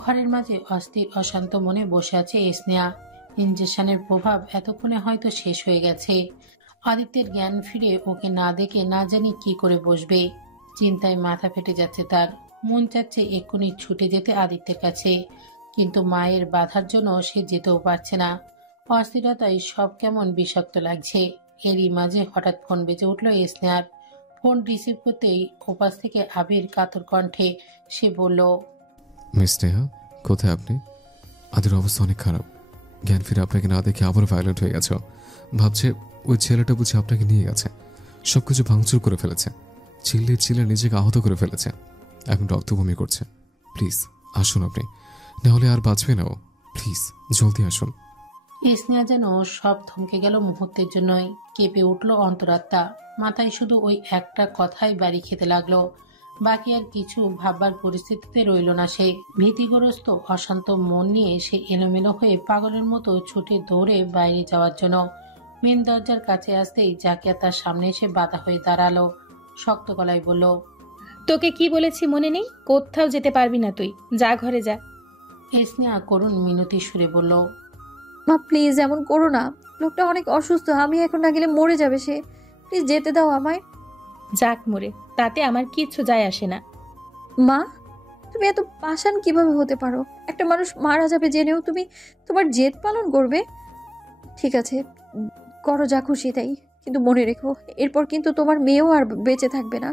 ঘরের মাঝে অস্থির অশান্ত মনে বসে আছে স্নেহা। ইঞ্জেকশনের প্রভাব এতক্ষণে হয়তো শেষ হয়ে গেছে। আদিত্যের জ্ঞান ফিরে ওকে না দেখে না জানি কি করে বসবে। চিন্তায় মাথা ফেটে যাচ্ছে তার। মন চাচ্ছে এক্ষুনি ছুটে যেতে আদিত্যের কাছে, কিন্তু মায়ের বাধার জন্য সে যেতেও পারছে না। অস্থিরতায় সব কেমন বিষাক্ত লাগছে। এরই মাঝে হঠাৎ ফোন বেজে উঠল স্নেহার। ফোন রিসিভ করতেই ওপাশ থেকে আবির কাতর কণ্ঠে সে বলল, মিস স্নেহা, কোথায় আপনি? আদির অবস্থা অনেক খারাপ। জ্ঞান ফিরে আপনাকে না দেখে আবার ভায়োলেন্ট হয়ে গেছে। ভাবছে ওই ছেলেটা বুঝে আপনাকে নিয়ে গেছে, সবকিছু ভাঙচুর করে ফেলেছে, চিল্লে চিল্লে নিজেকে আহত করে ফেলেছে, এখন রক্তভূমি করছে। প্লিজ আসুন আপনি, নাহলে আর বাঁচবে না ও। প্লিজ জলদি আসুন। স্নেহা যেন সব থমকে গেল মুহূর্তের জন্যই। কেঁপে উঠল অন্তরাত্মা। মাথায় শুধু ওই একটা কথাই বাড়ি খেতে লাগলো। বাকি আর কিছু ভাববার পরিস্থিতিতে রইল না সে। ভীতিগ্রস্ত অশান্ত মন নিয়ে সে এলোমেলো হয়ে পাগলের মতো ছুটে দৌড়ে বাইরে যাওয়ার জন্য মেন দরজার কাছে আসতেই জাকিয়া তার সামনে এসে বাধা হয়ে দাঁড়ালো। শক্ত গলায় বলল, তোকে কি বলেছি মনে নেই? কোথাও যেতে পারবি না তুই, যা ঘরে যা। স্নেহা করুণ মিনতি সুরে বলল, মা প্লিজ এমন করো না, লোকটা অনেক অসুস্থ, আমি এখন না গেলে মরে যাবে সে। প্লিজ যেতে দাও আমায়। যাক মরে, তাতে আমার কিচ্ছু যায় আসে না। মা, তুমি এত পাষাণ কিভাবে হতে পারো? একটা মানুষ মারা যাবে জেনেও তুমি তোমার জেদ পালন করবে? ঠিক আছে, করো যা খুশি তাই, কিন্তু মনে রেখো এরপর কিন্তু তোমার মেয়েও আর বেঁচে থাকবে না।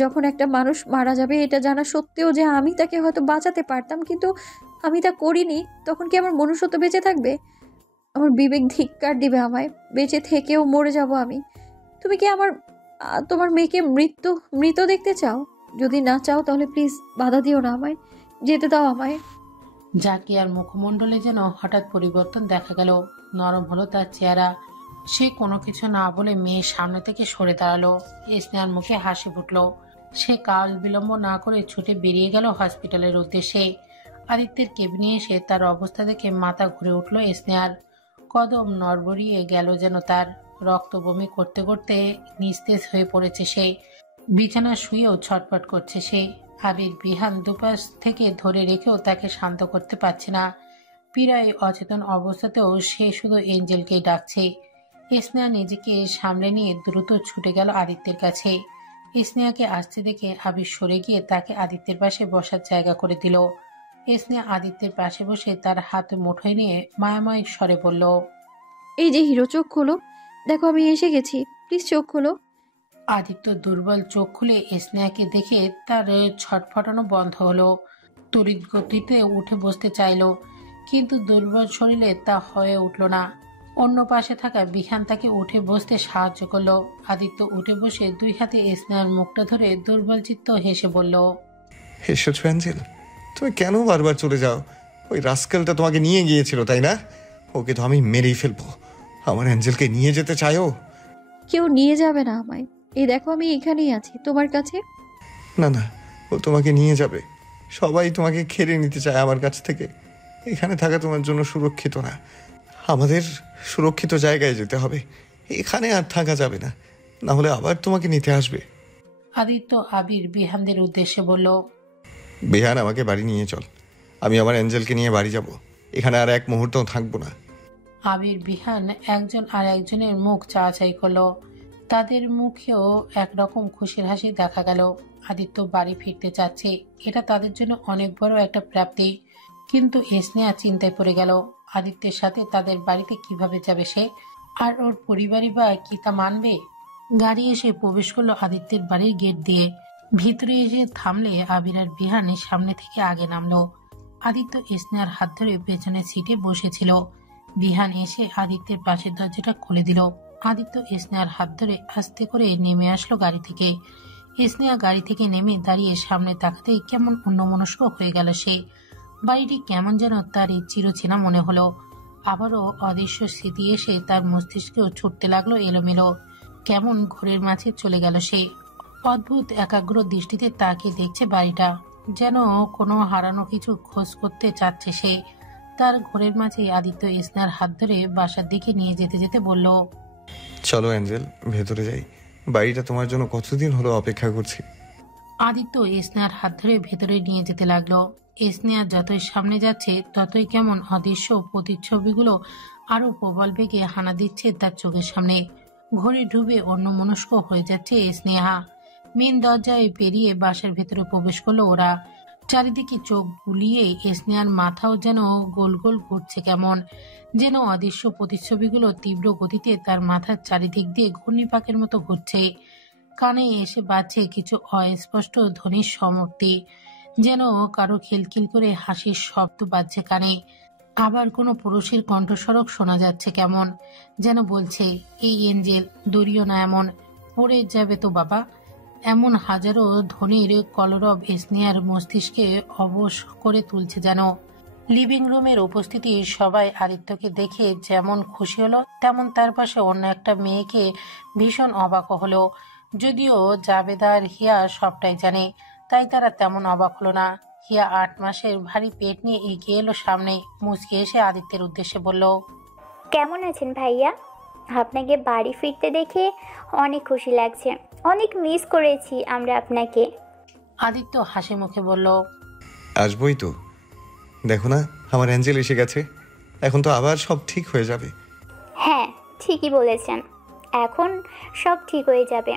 যখন একটা মানুষ মারা যাবে এটা জানা সত্ত্বেও যে আমি তাকে হয়তো বাঁচাতে পারতাম, কিন্তু আমি তা করিনি, তখন কি আমার মনুষ্যত্ব বেঁচে থাকবে? আমার বিবেক ধিক্কার দিবে আমায়। বেঁচে থেকেও মরে যাব আমি। তুমি কি তোমার মেয়েকে মৃত দেখতে চাও? যদি না চাও তাহলে প্লিজ বাধা দিও না আমায়, যেতে দাও আমায়। জাকিয়ার মুখমণ্ডলে যেন হঠাৎ পরিবর্তন দেখা গেল। নরম হলো তার চেহারা। সে কোনো কিছু না বলে মেয়ের সামনে থেকে সরে দাঁড়ালো। স্নেহার মুখে হাসি ফুটল। সে কাল বিলম্ব না করে ছুটে বেরিয়ে গেল হসপিটালের উদ্দেশ্যে। আদিত্যের কেবিনে এসে তার অবস্থা দেখে মাথা ঘুরে উঠল স্নেহার। কদম নড়বড়িয়ে গেল যেন তার। রক্ত বমি করতে করতে নিস্তেজ হয়ে পড়েছে সে। বিছানা শুয়েও ছটফট করছে সে। আবির বিহান দুপাশ থেকে ধরে রেখেও তাকে শান্ত করতে পারছে না। পীড়ায় অচেতন অবস্থাতেও সে শুধু এঞ্জেলকেই ডাকছে। স্নেহা নিজেকে সামলে নিয়ে দ্রুত ছুটে গেল আদিত্যের কাছে। স্নেহাকে আসতে দেখে আবির সরে গিয়ে তাকে আদিত্যের পাশে বসার জায়গা করে দিল। স্নেহা আদিত্যের পাশে বসে তার হাত মুঠোয় নিয়ে মায়াময় স্বরে বলল, এই যে হিরো, চোখ খোলো, দেখো আমি এসে গেছি, প্লিজ চোখ খোলো। আদিত্য দুর্বল চোখ খুলে স্নেহাকে দেখে তার ছটফটানো বন্ধ হলো। তড়িৎ গতিতে উঠে বসতে চাইল, কিন্তু দুর্বল শরীরে তা হয়ে উঠল না। অন্য পাশে থাকা বিহান তাকে উঠে বসতে সাহায্য করলো। আদিত্য উঠে বসে দুই হাতে স্নেহার মুখটা ধরে দুর্বল চিত্ত হেসে বলল, এসেছো অ্যাঞ্জেল? তুমি কেন বারবার চলে যাও? ওই রাস্কেলটা তোমাকে নিয়ে গিয়েছিল, তাই না? ওকে তো আমি মেরেই ফেলবো। আমার অ্যাঞ্জেলকে নিয়ে যেতে চাইও? কেউ নিয়ে যাবে না আমায়। এই দেখো আমি এখানেই আছি তোমার কাছে। না না, ও তোমাকে নিয়ে যাবে। সবাই তোমাকে খেড়ে নিতে চায় আমার কাছ থেকে। এখানে থাকা তোমার জন্য সুরক্ষিত না। আমাদের সুরক্ষিত জায়গায় যেতে হবে। এখানে আর থাকা যাবে না, না হলে আবার তোমাকে নিতে আসবে। আদিত্য আবির বিহানদের উদ্দেশ্যে বলল, বিহান, আমাকে বাড়ি নিয়ে চল। আমি আমার অ্যাঞ্জেলকে নিয়ে বাড়ি যাব। এখানে আর এক মুহূর্তও থাকবো না। আবির বিহান একজন আর একজনের মুখ চাওয়াচাই করলো। তাদের মুখেও একরকম খুশির হাসি দেখা গেল। আদিত্য বাড়ি ফিরতে চাচ্ছে, এটা তাদের জন্য অনেক বড় একটা প্রাপ্তি। কিন্তু স্নেহা চিন্তায় পড়ে গেল, আদিত্যের সাথে তাদের বাড়িতে কিভাবে যাবে সে, আর ওর পরিবারই বা কি তা মানবে। গাড়ি এসে প্রবেশ করলো আদিত্যের বাড়ির গেট দিয়ে। ভিতরে এসে থামলে আবির আর বিহানের সামনে থেকে আগে নামলো। আদিত্য স্নেহার হাত ধরে পেছনের সিটে বসেছিল। বিহান এসে আদিত্যের পাশের দরজাটা খুলে দিল। আদিত্য স্নেহার হাত ধরে আস্তে করে নেমে আসলো গাড়ি থেকে। স্নেহা গাড়ি থেকে নেমে দাঁড়িয়ে সামনে তাকাতেই কেমন অন্যমনস্ক হয়ে গেল সে। বাড়িটি কেমন যেন তার চিরচেনা মনে হলো। আবারও অদৃশ্য স্মৃতি এসে তার মস্তিষ্কেও ছুটতে লাগলো এলোমেলো। কেমন ঘোরের মাঝে চলে গেল সে। অদ্ভুত একাগ্র দৃষ্টিতে তাকে দেখছে বাড়িটা, যেন কোনো হারানো কিছু খোঁজ করতে চাচ্ছে সে। তার ঘোরের মাঝে আদিত্য স্নেহার হাত ধরে বাসার দিকে নিয়ে যেতে যেতে বলল, চলো অ্যাঞ্জেল, ভেতরে যাই। বাড়িটা তোমার জন্য কতদিন হলো অপেক্ষা করছি। আদিত্য স্নেহার হাত ধরে ভেতরে নিয়ে যেতে লাগলো। স্নেহা যতই সামনে যাচ্ছে ততই কেমন অদৃশ্য প্রতিচ্ছবিগুলো আরো প্রবল বেগে হানা দিচ্ছে তার চোখের সামনে। ঘরে ডুবে অন্যমনস্ক হয়ে যাচ্ছে স্নেহা। মেন দরজায় পেরিয়ে বাসার ভেতরে প্রবেশ করলো ওরা। চারিদিকে চোখ বুলিয়ে স্নেহার মাথাও যেন গোল গোল ঘুরছে কেমন, যেন অদৃশ্য প্রতিচ্ছবিগুলো তীব্র গতিতে তার মাথার চারিদিক দিয়ে ঘূর্ণিপাকের মতো ঘুরছে। কানে এসে বাজছে কিছু অস্পষ্ট ধ্বনির সমাপ্তি, যেন কারো খিলখিল করে হাসির শব্দ বাজছে কানে। আবার কোনো পুরুষের কণ্ঠস্বরক শোনা যাচ্ছে কেমন, যেন বলছে, এই এঞ্জেল, দূরিও না এমন, পড়ে যাবে তো বাবা। এমন হাজারো ধ্বনির কলরব স্নেহার মস্তিষ্কে অবশ করে তুলছে যেন। লিভিং রুমের উপস্থিতি সবাই আদিত্যকে দেখে যেমন খুশি হলো, তেমন তার পাশে অন্য একটা মেয়েকে ভীষণ অবাক হলো। যদিও জাবেদা আর হিয়া সবটাই জানে, তাই তারা তেমন অবাক হলো না। হিয়া 8 মাসের ভারী পেট নিয়ে এগিয়ে এলো সামনে। মুচকি এসে আদিত্যের উদ্দেশ্যে বলল, কেমন আছেন ভাইয়া? আপনাকে বাড়ি ফিরতে দেখে অনেক খুশি লাগছে। অনেক মিস করেছি আমরা আপনাকে। আদিত্য হাসি মুখে বলল, আসবই তো। দেখো না, আমার অ্যাঞ্জেল এসে গেছে। এখন তো আবার সব ঠিক হয়ে যাবে। হ্যাঁ, ঠিকই বলেছেন। এখন সব ঠিক হয়ে যাবে।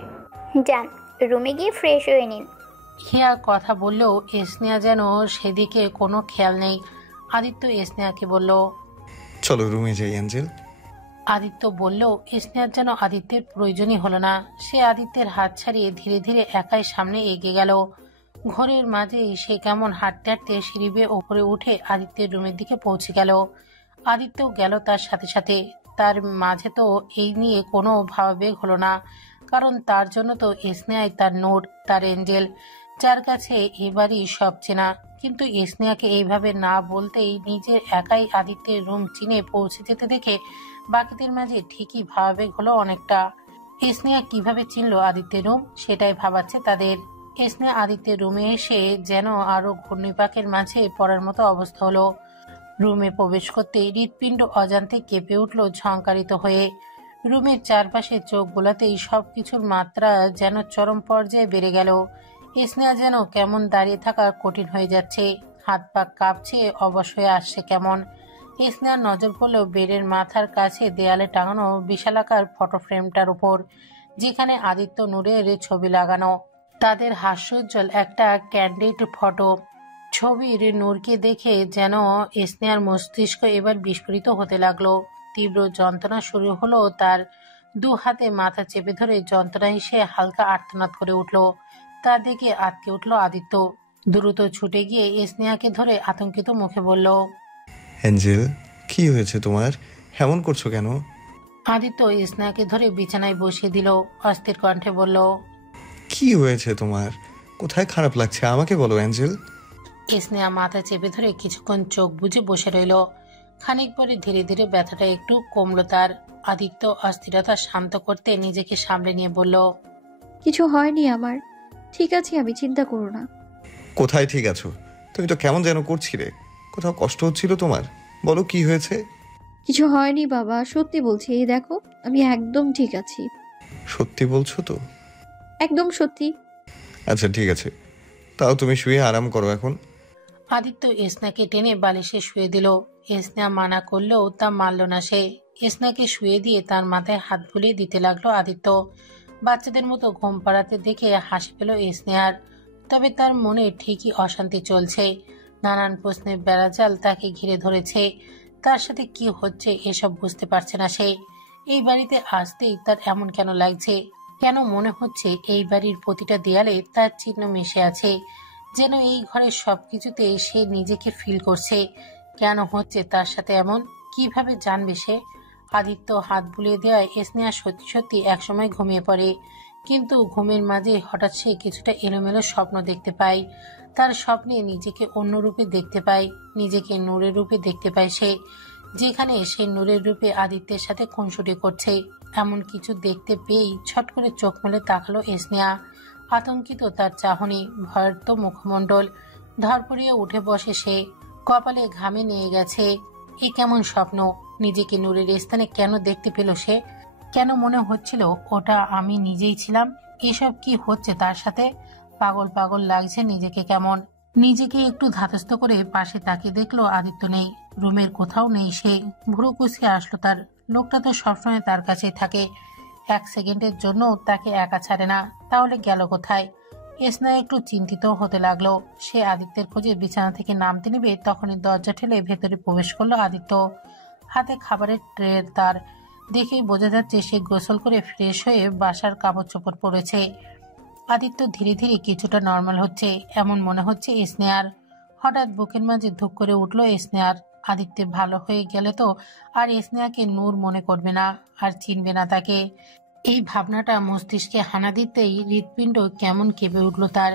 যান, রুমে গিয়ে ফ্রেশ হয়ে নিন। হিয়া কথা বললেও স্নেহা যেন সেদিকে কোনো খেয়াল নেই। আদিত্য স্নেহাকে বলল, চলো রুমে যাই অ্যাঞ্জেল। আদিত্য বললেও স্নেহার যেন আদিত্যের প্রয়োজনই হলো না। সে আদিত্যের হাত ছাড়িয়ে ধীরে ধীরে একাই সামনে এগিয়ে গেল। ঘরের মাঝেই সে কেমন হাঁটতে হাঁটতে সিঁড়ি বেয়ে ওপরে উঠে আদিত্যের রুমের দিকে পৌঁছে গেল। আদিত্য গেল তার সাথে সাথে। তার মাঝে তো এই নিয়ে কোনো ভাবাবেগ হলো না, কারণ তার জন্য তো স্নেহাই তার নোট, তার এঞ্জেল। যার কাছে এবারই সব চেনা। কিন্তু স্নেহাকে এইভাবে না বলতেই নিজের একাই আদিত্যের রুম চিনে পৌঁছে যেতে দেখে বাকিদের মাঝে ঠিকই ভাবাবেগ হলো অনেকটা। স্নেহা কিভাবে চিনল আদিত্যের রুম, সেটাই ভাবাচ্ছে তাদের। স্নেহা আদিত্যের রুমে এসে যেন আরো ঘূর্ণিপাকের মাঝে পড়ার মতো অবস্থা হলো। রুমে প্রবেশ করতেই হৃৎপিণ্ড অজান্তে কেঁপে উঠল ঝংকারিত হয়ে। রুমের চারপাশে চোখ বোলাতেই সবকিছুর মাত্রা যেন চরম পর্যায়ে বেড়ে গেল। স্নেহা যেন কেমন দাঁড়িয়ে থাকা কঠিন হয়ে যাচ্ছে, হাত পা কাঁপছে, অবশ হয়ে আসছে কেমন। স্নেহার নজর পড়ল বেডের মাথার কাছে দেয়ালে টাঙানো বিশালাকার ফটো ফ্রেমটার উপর, যেখানে আদিত্য নূরের ছবি লাগানো। তাদের হাস্যোজ্জ্বল একটা ক্যান্ডিড ফটো। ছবির নূরকে দেখে যেন স্নেহার মস্তিষ্ক এবার বিস্ফোরিত হতে লাগলো। তীব্র যন্ত্রণা শুরু হলো তার। দু হাতে মাথা চেপে ধরে যন্ত্রণায় সে হালকা আর্তনাদ করে উঠল। তা দেখে আটকে উঠল আদিত্য। দ্রুত ছুটে গিয়ে স্নেহাকে ধরে আতঙ্কিত মুখে বলল, অ্যাঞ্জেল, কি হয়েছে তোমার? এমন করছো কেন? আদিত্য স্নেহাকে ধরে বিছানায় বসিয়ে দিল, অস্থির কণ্ঠে বলল, কি হয়েছে তোমার? কোথায় খারাপ লাগছে আমাকে বলো অ্যাঞ্জেল। স্নেহা মাথা চেপে ধরে কিছুক্ষণ চোখ বুজে বসে রইল। খানিক পরে ধীরে ধীরে ব্যথাটা একটু কমলো তার। আদিত্য অস্থিরতা শান্ত করতে নিজেকে সামলে নিয়ে বলল, কিছু হয়নি আমার, ঠিক আছি আমি, চিন্তা করো না। কোথায় ঠিক আছো? তুমি তো কেমন যেন করছিলে। কোথাও কষ্ট হচ্ছিল তোমার? বলো কি হয়েছে? কিছু হয়নি বাবা, সত্যি বলছি, এই দেখো আমি একদম ঠিক আছি। সত্যি বলছো তো? একদম সত্যি। আচ্ছা ঠিক আছে, তাও তুমি শুয়ে আরাম করো এখন। আদিত্য স্নেহাকে টেনে বালিশে শুয়ে দিল। স্নেহা মানা করলেও তা মানল না সে। স্নেহাকে শুয়ে দিয়ে তার মাথায় হাত বুলিয়ে দিতে লাগলো আদিত্য। বাচ্চাদের মতো ঘুম পাড়াতে দেখে হাসি পেল স্নেহার। তবে তার মনে ঠিকই অশান্তি চলছে। নানান প্রশ্নের বেড়াজাল তাকে ঘিরে ধরেছে। তার সাথে কি হচ্ছে এসব বুঝতে পারছে না সে। এই বাড়িতে আসতেই তার এমন কেন লাগছে? কেন মনে হচ্ছে এই বাড়ির প্রতিটা দেয়ালে তার চিহ্ন মিশে আছে? যেন এই ঘরের সবকিছুতে সে নিজেকে ফিল করছে। কেন হচ্ছে তার সাথে এমন? কিভাবে জানবে সে? আদিত্য হাত বুলিয়ে দেওয়ায় স্নেহা সত্যি সত্যি একসময় ঘুমিয়ে পড়ে। কিন্তু ঘুমের মাঝে হঠাৎ সে কিছুটা এলোমেলো স্বপ্ন দেখতে পায়। তার স্বপ্নে নিজেকে অন্য রূপে দেখতে পায়, নিজেকে নূরের রূপে দেখতে পায় সে, যেখানে সে নূরের রূপে আদিত্যের সাথে খুনসুটি করছে। এমন কিছু দেখতে পেয়েই ছট করে চোখ মেলে তাকালো স্নেহা। আতঙ্কিত তার চাহনি, ভয়ার্ত মুখমণ্ডল। ধরপড়িয়ে উঠে বসে সে, কপালে ঘামে নিয়ে গেছে। এ কেমন স্বপ্ন? নিজেকে নূরের স্থানে কেন দেখতে পেল সে? কেন মনে হচ্ছিল ওটা আমি নিজেই ছিলাম? এসব কি হচ্ছে তার সাথে? পাগল পাগল লাগছে নিজেকে কেমন। নিজেকে একটু ধাতস্থ করে পাশে তাকিয়ে দেখলো আদিত্য নেই, রুমের কোথাও নেই সে। ভুরু কুচকে আসলো তার। লোকটা তো সবসময় তার কাছেই থাকে, এক সেকেন্ডের জন্য তাকে একা ছাড়ে না। তাহলে গেল কোথায়? স্নেহা একটু চিন্তিত হতে লাগলো। সে আদিত্যের খোঁজে বিছানা থেকে নামতে নেবে তখনই দরজা ঠেলে ভেতরে প্রবেশ করলো আদিত্য। হাতে খাবারের ট্রে তার। দেখেই বোঝা যাচ্ছে সে গোসল করে ফ্রেশ হয়ে বাসার কাপড় চোপড় পরেছে। আদিত্য ধীরে ধীরে কিছুটা নর্মাল হচ্ছে এমন মনে হচ্ছে স্নেহার। হঠাৎ বুকের মাঝে ধুক করে উঠলো স্নেহার। আদিত্য ভালো হয়ে গেলে তো আর স্নেহাকে নূর মনে করবে না, আর চিনবে না তাকে। এই ভাবনাটা মস্তিষ্কে হানা দিতেই হৃৎপিণ্ড কেমন কেঁপে উঠল তার,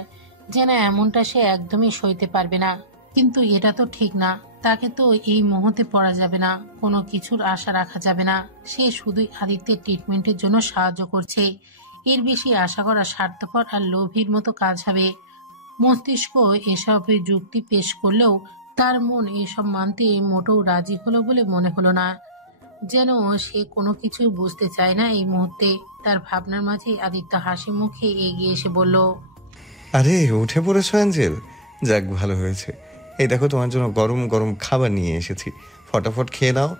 যেন এমনটা সে একদমই সইতে পারবে না। কিন্তু এটা তো ঠিক না, তাকে তো এই মুহূর্তে পড়া যাবে না, কোনো কিছুর আশা রাখা যাবে না। সে শুধুই আদিত্যের ট্রিটমেন্টের জন্য সাহায্য করছে। এর বেশি আশা করা স্বার্থপর আর লোভীর মতো কাজ হবে। মস্তিষ্ক এসব যুক্তি পেশ করলেও তার মন এসব মানতে মোটেও রাজি হলো বলে মনে হলো না। যেন সে কোনো কিছু বুঝতে চায় না এই মুহূর্তে। তার ভাবনার মাঝে আদিত্য হাসি মুখে এগিয়ে এসে বলল, আরে উঠে পড়েছো অ্যাঞ্জেল? যাক ভালো হয়েছে। এই দেখো তোমার জন্য গরম গরম খাবার নিয়ে এসেছি, ফটাফট খেয়ে নাও।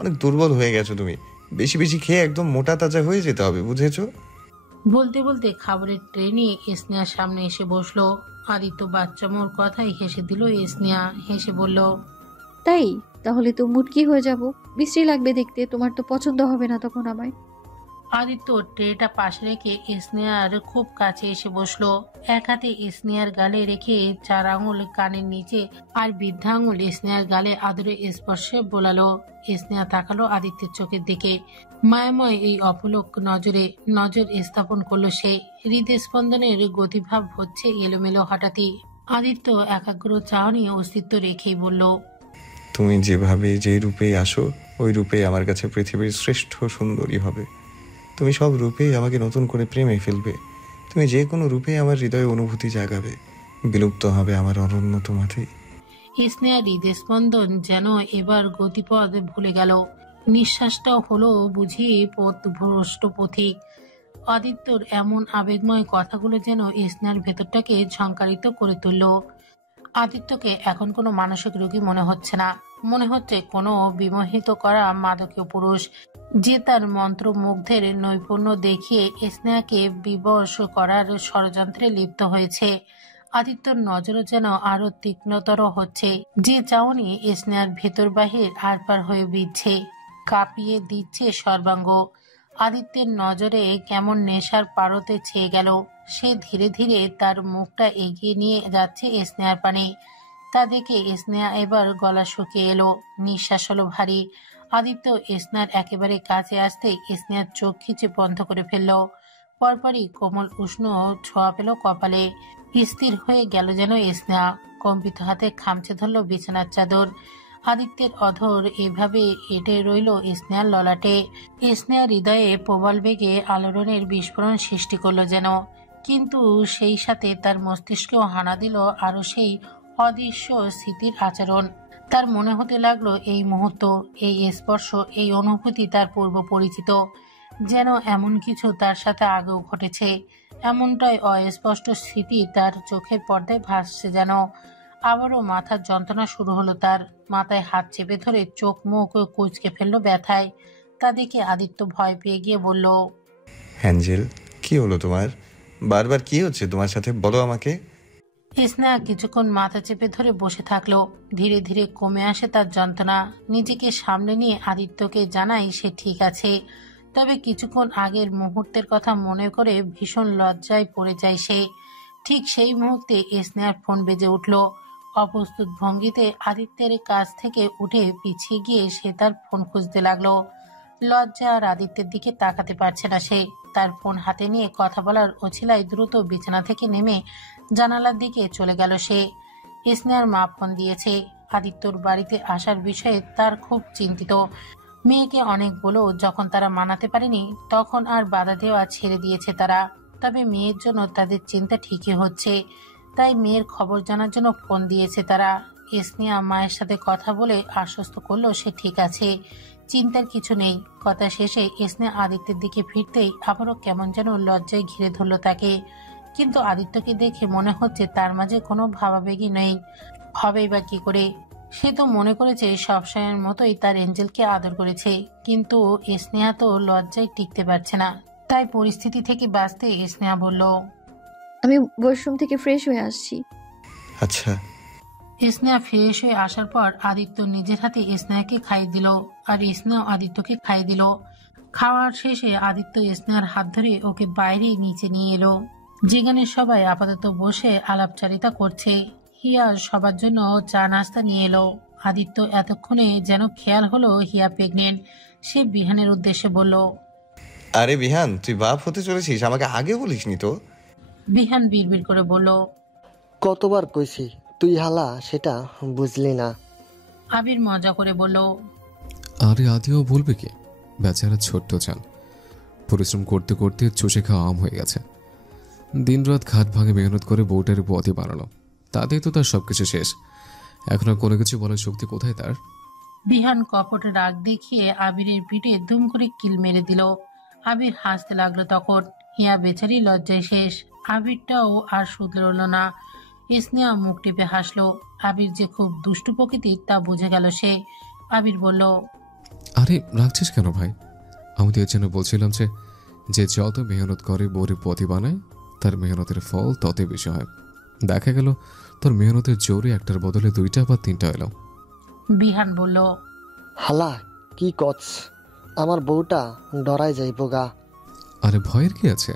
অনেক দুর্বল হয়ে গেছো তুমি, বেশি বেশি খেয়ে একদম মোটা তাজা হয়ে যেতে হবে, বুঝেছো? বলতে বলতে খাবারের ট্রে নিয়ে স্নেহার সামনে এসে বসলো। আদিত্য বাচ্চামোর কথাই হেসে দিল। স্নেহা হেসে বলল, তাই? তাহলে তো মুটকি হয়ে যাব, বিশ্রী লাগবে দেখতে, তোমার তো পছন্দ হবে না তখন আমায়। আদিত্য ট্রেটা পাশে রেখে স্নেহার খুব কাছে এসে বসলো। এক হাতে স্নেহার গালে রেখে 4 আঙুল কানের নিচে আর বৃদ্ধা আঙুল স্নেহার গালে আদরে স্পর্শে বোলালো। স্নেহা তাকালো আদিত্যের চোখের দিকে। মায়াময় এই অপলক নজর স্থাপন করলো সে। হৃদস্পন্দনের গতিভাব হচ্ছে এলোমেলো হঠাৎই। আদিত্য একাগ্র চাহনি অস্তিত্ব রেখেই বলল, তুমি যেভাবে যে রূপেই আসো ওই রূপেই আমার কাছে পৃথিবীর শ্রেষ্ঠ সুন্দরী হবে। তুমি সব রূপেই আমাকে নতুন করে প্রেমে ফেলবে। তুমি যে কোনো রূপেই আমার হৃদয়ে অনুভূতি জাগাবে। বিলুপ্ত হবে আমার অরণ্য তোমাতেই। স্নেহার হৃদস্পন্দন যেন এবার গতিপথ ভুলে গেল। নিঃশ্বাসটাও হলো বুঝি পথভ্রষ্ট পথিক। আদিত্যর এমন আবেগময় কথাগুলো যেন স্নেহার ভেতরটাকে ঝংকারিত করে তুলল। আদিত্যকে এখন কোনো মানসিক রোগী মনে হচ্ছে না, মনে হচ্ছে কোনো বিমোহিত করা মাদকীয় পুরুষ যে তার মন্ত্রমুগ্ধের নৈপুণ্য দেখিয়ে স্নেহাকে বিবশ করার ষড়যন্ত্রে লিপ্ত হয়েছে। আদিত্যর নজরও যেন আরো তীক্ষ্ণতর হচ্ছে, যে চাউনি স্নেহার ভেতর বাহির আরপার হয়ে বিচ্ছে, কাঁপিয়ে দিচ্ছে সর্বাঙ্গ। আদিত্যের নজরে কেমন নেশার পারতে ছেয়ে গেল। সে ধীরে ধীরে তার মুখটা এগিয়ে নিয়ে যাচ্ছে স্নেহার পানে। তা দেখে স্নেহা এবার গলা শুকিয়ে এলো, নিঃশ্বাস হলো ভারী। আদিত্য স্নেহার একেবারে কাছে আসতেই স্নেহার চোখ খিচে বন্ধ করে ফেলল। পরপরই কোমল উষ্ণ ছোঁয়া পেল কপালে। স্থির হয়ে গেল যেন স্নেহা। কম্পিত হাতে খামচে ধরল বিছানার চাদর। আদিত্যের অধর এভাবে এঁটে রইল স্নেহার ললাটে। স্নেহার হৃদয়ে প্রবল বেগে আলোড়নের বিস্ফোরণ সৃষ্টি করলো যেন। কিন্তু সেই সাথে তার মস্তিষ্কেও হানা দিল আরো সেই অদৃশ্য স্মৃতির আচরণ। তার মনে হতে লাগলো এই মুহূর্ত, এই স্পর্শ, এই অনুভূতি তার পূর্ব পরিচিত। যেন এমন কিছু তার সাথে আগেও ঘটেছে। এমনটাই অস্পষ্ট স্মৃতি তার চোখের পর্দায় ভাসছে যেন। আবারও মাথার যন্ত্রণা শুরু হলো তার। মাথায় হাত চেপে ধরে চোখ মুখ কুঁচকে ফেললো ব্যথায়। তা দেখে আদিত্য ভয় পেয়ে গিয়ে বলল, অ্যাঞ্জেল, কি হলো তোমার? বারবার কি হচ্ছে তোমার সাথে, বলো আমাকে। স্নেহা কিছুক্ষণ মাথা চেপে ধরে বসে থাকলো। ধীরে ধীরে কমে আসে তার যন্ত্রণা। নিজেকে সামলে নিয়ে আদিত্যকে জানাই সে ঠিক আছে। তবে কিছুক্ষণ আগের মুহূর্তের কথা মনে করে ভীষণ লজ্জায় পড়ে যায় সে। ঠিক সেই মুহূর্তে স্নেহার ফোন বেজে উঠল। অপ্রস্তুত ভঙ্গিতে আদিত্যের কাছ থেকে উঠে পিছিয়ে গিয়ে সে তার ফোন খুঁজতে লাগলো। লজ্জা আর আদিত্যের দিকে তাকাতে পারছে না সে। তার ফোন হাতে নিয়ে কথা বলার অছিলায় দ্রুত বিছানা থেকে নেমে জানালার দিকে চলে গেল সে। স্নেহার মা ফোন দিয়েছে। আদিত্যর বাড়িতে আসার বিষয়ে তার খুব চিন্তিত। মেয়েকে অনেক বলেও যখন তারা মানাতে পারেনি তখন আর বাধা দেওয়া ছেড়ে দিয়েছে তারা। তবে মেয়ের জন্য তাদের চিন্তা ঠিকই হচ্ছে, তাই মেয়ের খবর জানার জন্য ফোন দিয়েছে তারা। স্নেহা মায়ের সাথে কথা বলে আশ্বস্ত করলো সে ঠিক আছে, চিন্তার কিছু নেই। কথা শেষে স্নেহা আদিত্যের দিকে ফিরতেই আবারও কেমন যেন লজ্জায় ঘিরে ধরল তাকে। কিন্তু আদিত্যকে দেখে মনে হচ্ছে তার মাঝে কোনো ভাবাবেগই নেই। হবেই বা কি করে? সে তো মনে করেছে সবসময়ের মতোই তার এঞ্জেলকে আদর করেছে। কিন্তু স্নেহা তো লজ্জায় টিকতে পারছে না। তাই পরিস্থিতি থেকে বাঁচতে স্নেহা বলল, আমি ওয়াশরুম থেকে ফ্রেশ হয়ে আসছি। আচ্ছা। স্নেহা ফ্রেশ হয়ে আসার পর আদিত্য নিজের হাতে স্নেহাকে খাইয়ে দিল, আর স্নেহা আদিত্যকে খাইয়ে দিল। খাওয়ার শেষে আদিত্য স্নেহার হাত ধরে ওকে বাইরে নিচে নিয়ে এলো, যেখানে সবাই আপাতত বসে আলাপচারিতা করছে। হিয়া সবার জন্য চা নাস্তা নিয়ে এলো। আদিত্য এতক্ষণে যেন খেয়াল হলো হিয়া প্রেগনেন্ট। সে বিহানের উদ্দেশ্যে বলল, আরে বিহান, তুই বাপ হতে চলেছিস, আমাকে আগে বলিসনি তো। বিহান বিড়বিড় করে বলল, কতবার কইছি তুই হালা, সেটা বুঝলি না। আবির মজা করে বলল, আরে আদিও বলবে কি, বেচারা ছোট্ট চান পরিশ্রম করতে করতে চষে খাওয়া আম হয়ে গেছে। দিনরাত ঘাট ভাঙে মেহনত করে বউটার পথে বানানো, তাতেই তো তার সবকিছু শেষ। এখন আর কোনো কিছু বলার শক্তি কোথায় তার? বিহান কপট রাগ দেখিয়ে আবিরের পিঠে দুম করে কিল মেরে দিল। আবির হাসতে লাগলো তখন। হিয়া বেচারি লজ্জায় শেষ। আবিরটাও আর শুধরল না। স্নেহা মুখ টিপে হাসলো। আবির যে খুব দুষ্টু প্রকৃতির তা বুঝে গেল সে। আবির বলল, আরে রাখছিস কেন ভাই? আমি তো এর জন্য বলছিলাম যে যে যত মেহনত করে বউরের পথই বানায় তার মেহনতের ফল ততই বেশি হয়। দেখা গেল তোর মেহনতের জোরে একটার বদলে 2টা বা 3টা এলো। বিহান বলল, হালা কি কচ, আমার বউটা ডরাই যাইব গা। আরে ভয়ের কি আছে?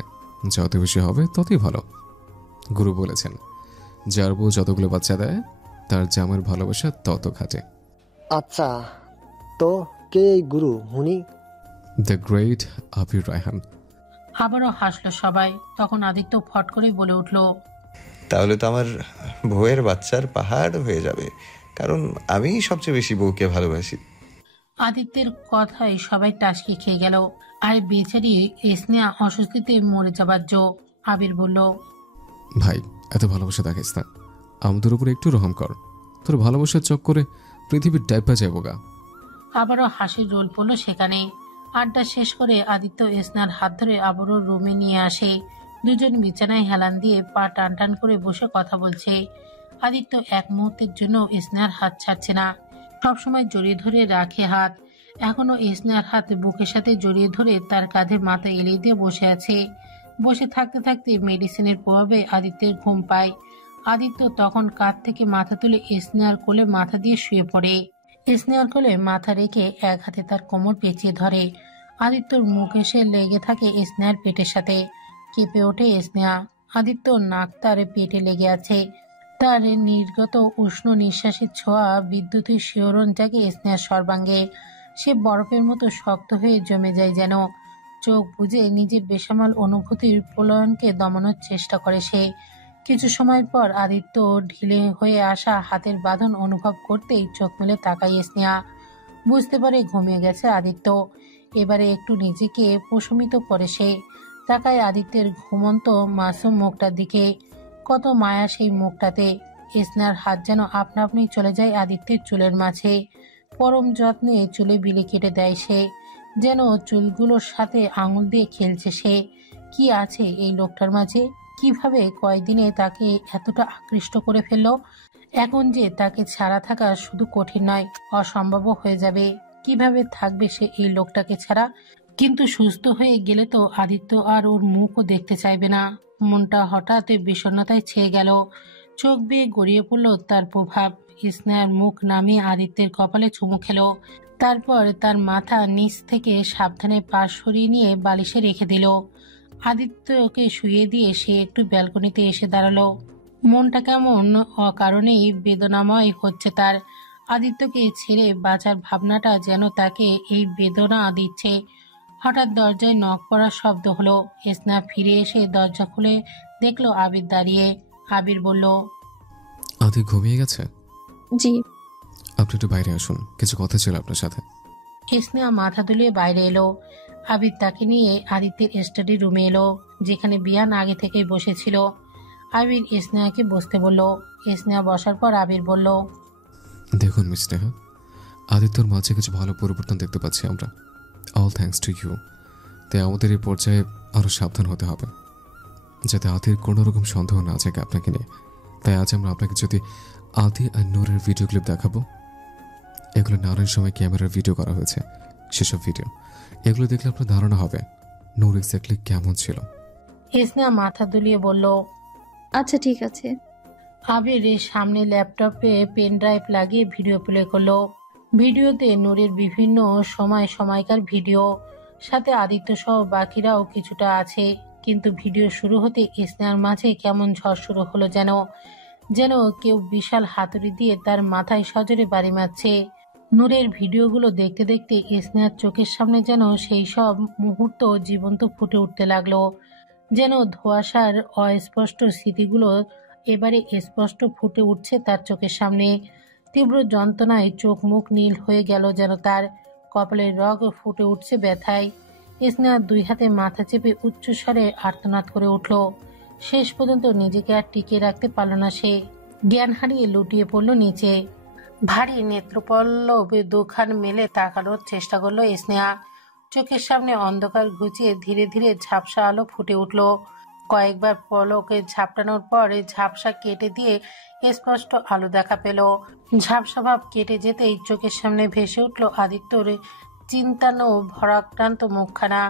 যত বেশি হবে ততই ভালো। গুরু বলেছেন, যার বউ যতগুলো বাচ্চা দেয় তার জামার ভালোবাসা তত খাটে। আচ্ছা, তো কে এই গুরু হুনি? দ্য গ্রেট আবির রায়হান। আবারও হাসলো সবাই। তখন আদিত্য ফট করে বলে উঠল, তাহলে তো আমার বউয়ের বাচ্চার পাহাড় হয়ে যাবে, কারণ আমি সবচেয়ে বেশি বউকে ভালোবাসি। আদিত্যের কথায় সবাই টাসকি খেয়ে গেল। আর বেচারি স্নেহা অস্বস্তিতে মরে যাবার জো। আবির বলল, ভাই, এত ভালোবাসা দেখাইস না, আমাদের উপর একটু রহম কর। তোর ভালোবাসার চক্করে পৃথিবীর ডাইপা যাবো গা। আবারও হাসির রোল পড়ল সেখানে। আড্ডা শেষ করে আদিত্য স্নেহার হাত ধরে আবারও রুমে নিয়ে আসে। দুজন বিছানায় হেলান দিয়ে পা টান টান করে বসে কথা বলছে। আদিত্য এক মুহূর্তের জন্য স্নেহার হাত ছাড়ছে না, সবসময় জড়িয়ে ধরে রাখে হাত। এখনো স্নেহার হাত বুকের সাথে জড়িয়ে ধরে তার কাঁধে মাথা এলিয়ে দিয়ে বসে আছে। বসে থাকতে থাকতে মেডিসিনের প্রভাবে আদিত্যের ঘুম পায়। আদিত্য তখন কাঁধ থেকে মাথা তুলে স্নেহার কোলে মাথা দিয়ে শুয়ে পড়ে। স্নেহার কোলে মাথা রেখে এক হাতে তার কোমর পেঁচিয়ে ধরে। আদিত্যর মুখ এসে লেগে থাকে স্নেহার পেটের সাথে। কেঁপে ওঠে স্নেহা। আদিত্য নাক তার পেটে লেগে আছে। তার নির্গত উষ্ণ নিঃশ্বাসের ছোঁয়া বিদ্যুৎ শিহরণ জাগে স্নেহার সর্বাঙ্গে। সে বরফের মতো শক্ত হয়ে জমে যায় যেন। চোখ বুজে নিজের বেসামাল অনুভূতির প্রলয়নকে দমানোর চেষ্টা করে সে। কিছু সময় পর আদিত্য ঢিলে হয়ে আসা হাতের বাঁধন অনুভব করতেই চোখ মেলে তাকায় স্নেহা। বুঝতে পারে ঘুমিয়ে গেছে আদিত্য। এবারে একটু নিজেকে প্রশমিত করে সে। তাকায় আদিত্যের ঘুমন্ত মাসুম মুখটার দিকে। কত মায়া সেই মুখটাতে। স্নেহার হাত যেন আপনা আপনি চলে যায় আদিত্যের চুলের মাঝে। পরম যত্নে চুলে বিলি কেটে দেয় সে, যেন চুলগুলোর সাথে আঙুল দিয়ে খেলছে সে। কি আছে এই লোকটার মাঝে? কিভাবে কয়দিনে তাকে এতটা আকৃষ্ট করে ফেললো? এখন যে তাকে ছাড়া থাকা শুধু কঠিন নয়, অসম্ভবও হয়ে যাবে। কিভাবে থাকবে সে এই লোকটাকে ছাড়া? কিন্তু সুস্থ হয়ে গেলে তো আদিত্য আর ওর মুখও দেখতে চাইবে না। মনটা হঠাৎ বিষণ্ণতায় ছেয়ে গেল। চোখ বেয়ে গড়িয়ে পড়ল তার প্রভাব। স্নেহার মুখ নামিয়ে আদিত্যের কপালে চুমু খেলো। তারপর তার মাথা নিচ থেকে সাবধানে পা সরিয়ে নিয়ে বালিশে রেখে দিল। আদিত্যকে শুয়ে দিয়ে সে একটু ব্যালকনিতে এসে দাঁড়ালো। মনটা কেমন অকারণেই বেদনাময় হচ্ছে তার। আদিত্যকে ছেড়ে বাঁচার ভাবনাটা যেন তাকে এই বেদনা দিচ্ছে। হঠাৎ দরজায় নক করার শব্দ হলো। স্নেহা ফিরে এসে দরজা খুলে দেখলো আবির দাঁড়িয়ে। আবির বলল, আদি ঘুমিয়ে গেছে? জি। আপনি একটু বাইরে আসুন, কিছু কথা ছিল আপনার সাথে। স্নেহা মাথা দুলিয়ে বাইরে এলো। আবির তাকে নিয়ে আদিত্যের স্টাডি রুমে এলো, যেখানে বিয়ান আগে থেকেই বসেছিল। আবির স্নেহাকে বসতে বলল। স্নেহা বসার পর আবির বলল, দেখুন মিস স্নেহা, আদিত্যর মাঝে কিছু ভালো পরিবর্তন দেখতে পাচ্ছি আমরা। All thanks to you. তাই আমাদের এই পর্যায়ে আরও সাবধান হতে হবে, যাতে আদির কোনো রকম সন্দেহ না থাকে আপনাকে নিয়ে। তাই আজ আমরা আপনাকে যদি আদি আর নূরের ভিডিও ক্লিপ দেখাবো। এগুলো নানান সময় ক্যামেরার ভিডিও করা হয়েছে, সেসব ভিডিও। এগুলো দেখলে আপনার ধারণা হবে নূর এক্স্যাক্টলি কেমন ছিল। স্নেহা মাথা দুলিয়ে বলল, আচ্ছা ঠিক আছে। আবির সামনে ল্যাপটপে পেন ড্রাইভ লাগিয়ে ভিডিও প্লে করলো। ভিডিওতে নূরের বিভিন্ন সময়কার ভিডিও, সাথে আদিত্য সহ বাকিরাও কিছুটা আছে। কিন্তু ভিডিও শুরু হতে স্নেহার মাঝে কেমন ঝড় শুরু হলো যেন কেউ বিশাল হাতুড়ি দিয়ে তার মাথায় সজোরে বাড়ি মারছে। নূরের ভিডিওগুলো দেখতে দেখতে স্নেহার চোখের সামনে যেন সেই সব মুহূর্ত জীবন্ত ফুটে উঠতে লাগলো। যেন ধোঁয়াশার অস্পষ্ট স্মৃতিগুলো এবারে স্পষ্ট ফুটে উঠছে তার চোখের সামনে। তীব্র যন্ত্রণায় চোখ মুখ নীল হয়ে গেল যেন তার। কপালের রগ ফুটে উঠছে ব্যথায়। স্নেহা দুই হাতে মাথা চেপে উচ্চস্বরে আর্তনাদ করে উঠল। শেষ পর্যন্ত নিজেকে আর টিকিয়ে রাখতে পারল না সে। জ্ঞান হারিয়ে লুটিয়ে পড়ল নিচে। ভারী নেত্রপল্লব দুখান মেলে তাকানোর চেষ্টা করলো স্নেহা। চোখের সামনে অন্ধকার ঘুচিয়ে ধীরে ধীরে ঝাপসা আলো ফুটে উঠল। কয়েকবার পলকে ঝাপটানোর পর ঝাপসা কেটে দিয়ে স্পষ্ট আলো দেখা পেল। ঝাপসা ভাব কেটে যেতেই চোখের সামনে ভেসে উঠল আদিত্যর চিন্তানো ভরাক্রান্ত মুখখানা,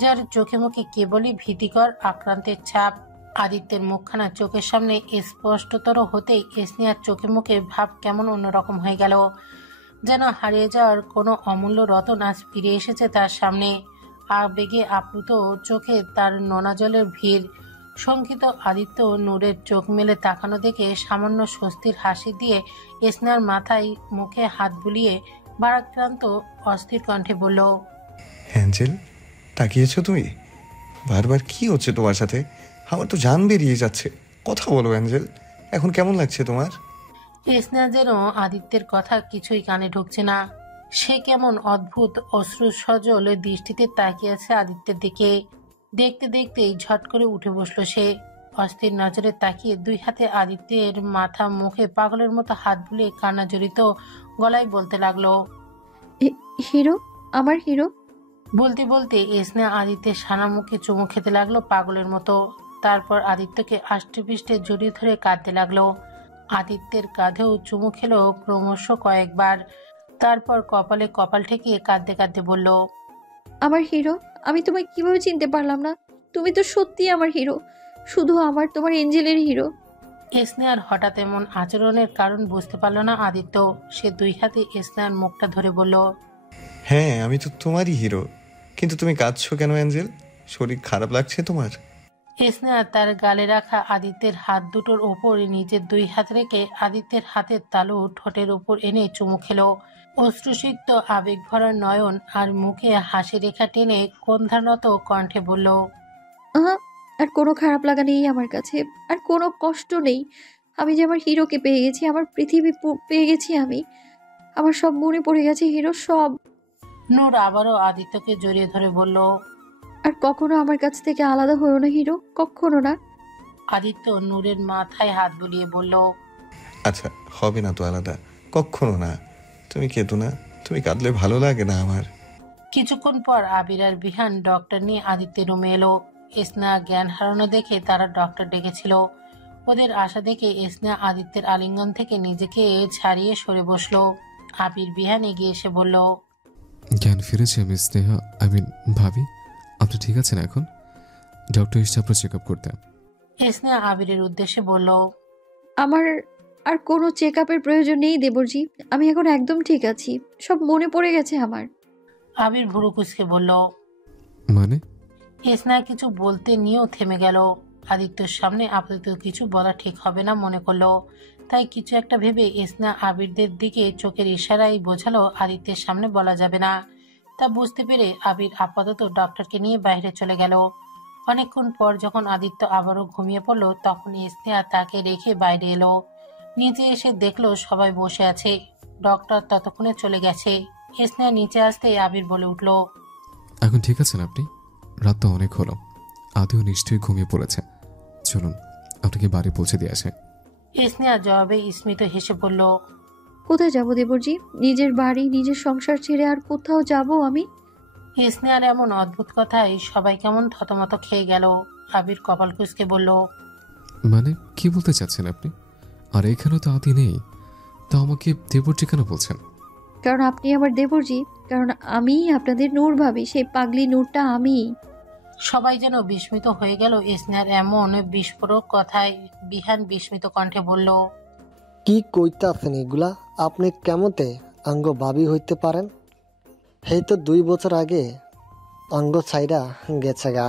যার চোখে মুখে কেবলই ভীতিকর আক্রান্তের ছাপ। আদিত্যের মুখখানা চোখের সামনে স্পষ্টতর হতেই স্নেহার চোখে মুখে ভাব কেমন অন্যরকম হয়ে গেল। যেন হারিয়ে যাওয়ার কোনো অমূল্য রতন আজ ফিরে এসেছে তার সামনে। আবেগে আপ্লুত চোখে তার নোনা জলের ভিড় শঙ্কিত আদিত্য নূরের চোখ মেলে তাকানো দেখে সামান্য স্বস্তির হাসি দিয়ে স্নেহার মাথায় মুখে হাত বুলিয়ে ভারাক্রান্ত অস্থির কণ্ঠে বলল, অ্যাঞ্জেল, তাকিয়েছো তুমি? বারবার কি হচ্ছে তোমার সাথে? আমার তো জান বেরিয়ে যাচ্ছে। কথা বলো অ্যাঞ্জেল, এখন কেমন লাগছে তোমার? স্নেহা যেন আদিত্যের কথা কিছুই কানে ঢুকছে না। সে কেমন অদ্ভুত অশ্রু সজল দৃষ্টিতে তাকিয়ে আছে আদিত্যের দিকে। দেখতে দেখতেই ঝট করে উঠে বসলো সে। অস্থির নজরে তাকিয়ে দুই হাতে আদিত্যের মাথা মুখে পাগলের মতো হাত বুলিয়ে কান্না জড়িত গলায় বলতে লাগলো, হিরো, আমার হিরো। বলতে বলতে স্নেহা আদিত্যের সানা মুখে চুমু খেতে লাগলো পাগলের মতো। তারপর আদিত্যকে আষ্টে পৃষ্ঠে জড়িয়ে ধরে কাঁদতে লাগলো। আদিত্যের কাঁধেও চুমু খেলো ক্রমশ কয়েকবার। তারপর কপালে কপাল ঠেকিয়ে কাঁদতে কাঁদতে বলল, আমার হিরো, আমি তোমায় কিভাবে চিনতে পারলাম না? তুমি তো সত্যি আমার হিরো, শুধু আমার, তোমার এঞ্জেলের হিরো। স্নেহার হঠাৎ এমন আচরণের কারণ বুঝতে পারল না আদিত্য। সে দুই হাতে স্নেহার মুখটা ধরে বলল, হ্যাঁ, আমি তো তোমারই হিরো। কিন্তু তুমি কাঁদছো কেন অ্যাঞ্জেল? শরীর খারাপ লাগছে তোমার? স্নেহা তার গালে রাখা আদিত্যের হাত দুটোর ওপর নিজের দুই হাত রেখে আদিত্যের হাতের তালু ঠোঁটের ওপর এনে চুমু খেলো। অশ্রুসিক্ত আবেগ ভরা নয়ন আর মুখে হাসি রেখা টেনে কন্ধানত কণ্ঠে বলল, আহা, আর কোনো খারাপ লাগা নেই আমার কাছে, আর কোনো কষ্ট নেই। আমি যে আমার হিরোকে পেয়ে গেছি, আমার পৃথিবী পেয়ে গেছি আমি। আমার সব মনে পড়ে গেছে হিরো, সব। নূর আবারও আদিত্যকে জড়িয়ে ধরে বলল, আর কখনো আমার কাছ থেকে আলাদা হয়েও না হিরো, কখনো না। আদিত্য নূরের মাথায় হাত বুলিয়ে বলল, আচ্ছা, হবে না তো আলাদা, কখনো না। তুমি কেঁদো না, তুমি কাঁদলে ভালো লাগে না আমার। কিছুক্ষণ পর আবির আর বিহান ডক্টর নিয়ে আদিত্যের রুমে এলো। স্নেহা জ্ঞান হারানো দেখে তারা ডক্টর ডেকেছিল। ওদের আশা দেখে স্নেহা আদিত্যের আলিঙ্গন থেকে নিজেকে ছাড়িয়ে সরে বসলো। আবির বিহান এগিয়ে এসে বলল, জ্ঞান ফিরেছে আমি স্নেহা, ভাবি, আপনি ঠিক আছেন এখন? ডক্টর এসে আপনার চেক আপ করতে। স্নেহা আবিরের উদ্দেশ্যে বলল, আমার আর কোনো চেক আপের প্রয়োজন নেই দেবরজি, আমি এখন একদম ঠিক আছি, সব মনে পড়ে গেছে আমার। আবির ভুরু কুঁচকে বলল। মানে? স্নেহা কিছু বলতে নিয়েও থেমে গেল। আদিত্যর সামনে আপাতত কিছু বলা ঠিক হবে না মনে করলো। তাই কিছু একটা ভেবে স্নেহা আবিরদের দিকে চোখের ইশারায় বোঝালো আদিত্যের সামনে বলা যাবে না। তা বুঝতে পেরে আবির আপাতত ডক্টরকে নিয়ে বাইরে চলে গেল। অনেকক্ষণ পর যখন আদিত্য আবারও ঘুমিয়ে পড়ল, তখন স্নেহা তাকে রেখে বাইরে এলো। নিচে এসে দেখলো সবাই বসে আছে। ডক্টর ততক্ষণে চলে গেছে। স্নেহা নিচে আসতে আবির বলে উঠল, এখন ঠিক আছেন আপনি? রাত তো অনেক হলো, আদিও নিশ্চয়ই ঘুমিয়ে পড়েছে। চলুন আপনাকে বাড়ি পৌঁছে দিয়ে আসে। স্নেহা জবাবে স্মিত হেসে বলল, কোথায় যাব দেবরজি? নিজের বাড়ি, নিজের সংসার ছেড়ে আর কোথাও যাব আমি? স্নেহার এমন অদ্ভুত কথায় সবাই কেমন থতমত খেয়ে গেল। আবির কপাল কুঁচকে বলল, মানে কি বলতে চাচ্ছেন আপনি? আর এখানে তো আদি নেই, তা আমাকে দেবর্জি কেন বলছেন? কারণ আপনি আমার দেবরজি, কারণ আমি আপনাদের নূর ভাবি, সেই পাগলি নূরটা আমি। সবাই যেন বিস্মিত হয়ে গেল স্নেহার এমন বিস্ফোরক কথায়। বিহান বিস্মিত কণ্ঠে বলল, কি কইতাছেন এগুলা? আপনি কেমতে আঙ্গ ভাবি হইতে পারেন? এই তো 2 বছর আগে অঙ্গ ছাইরা গেছে গা।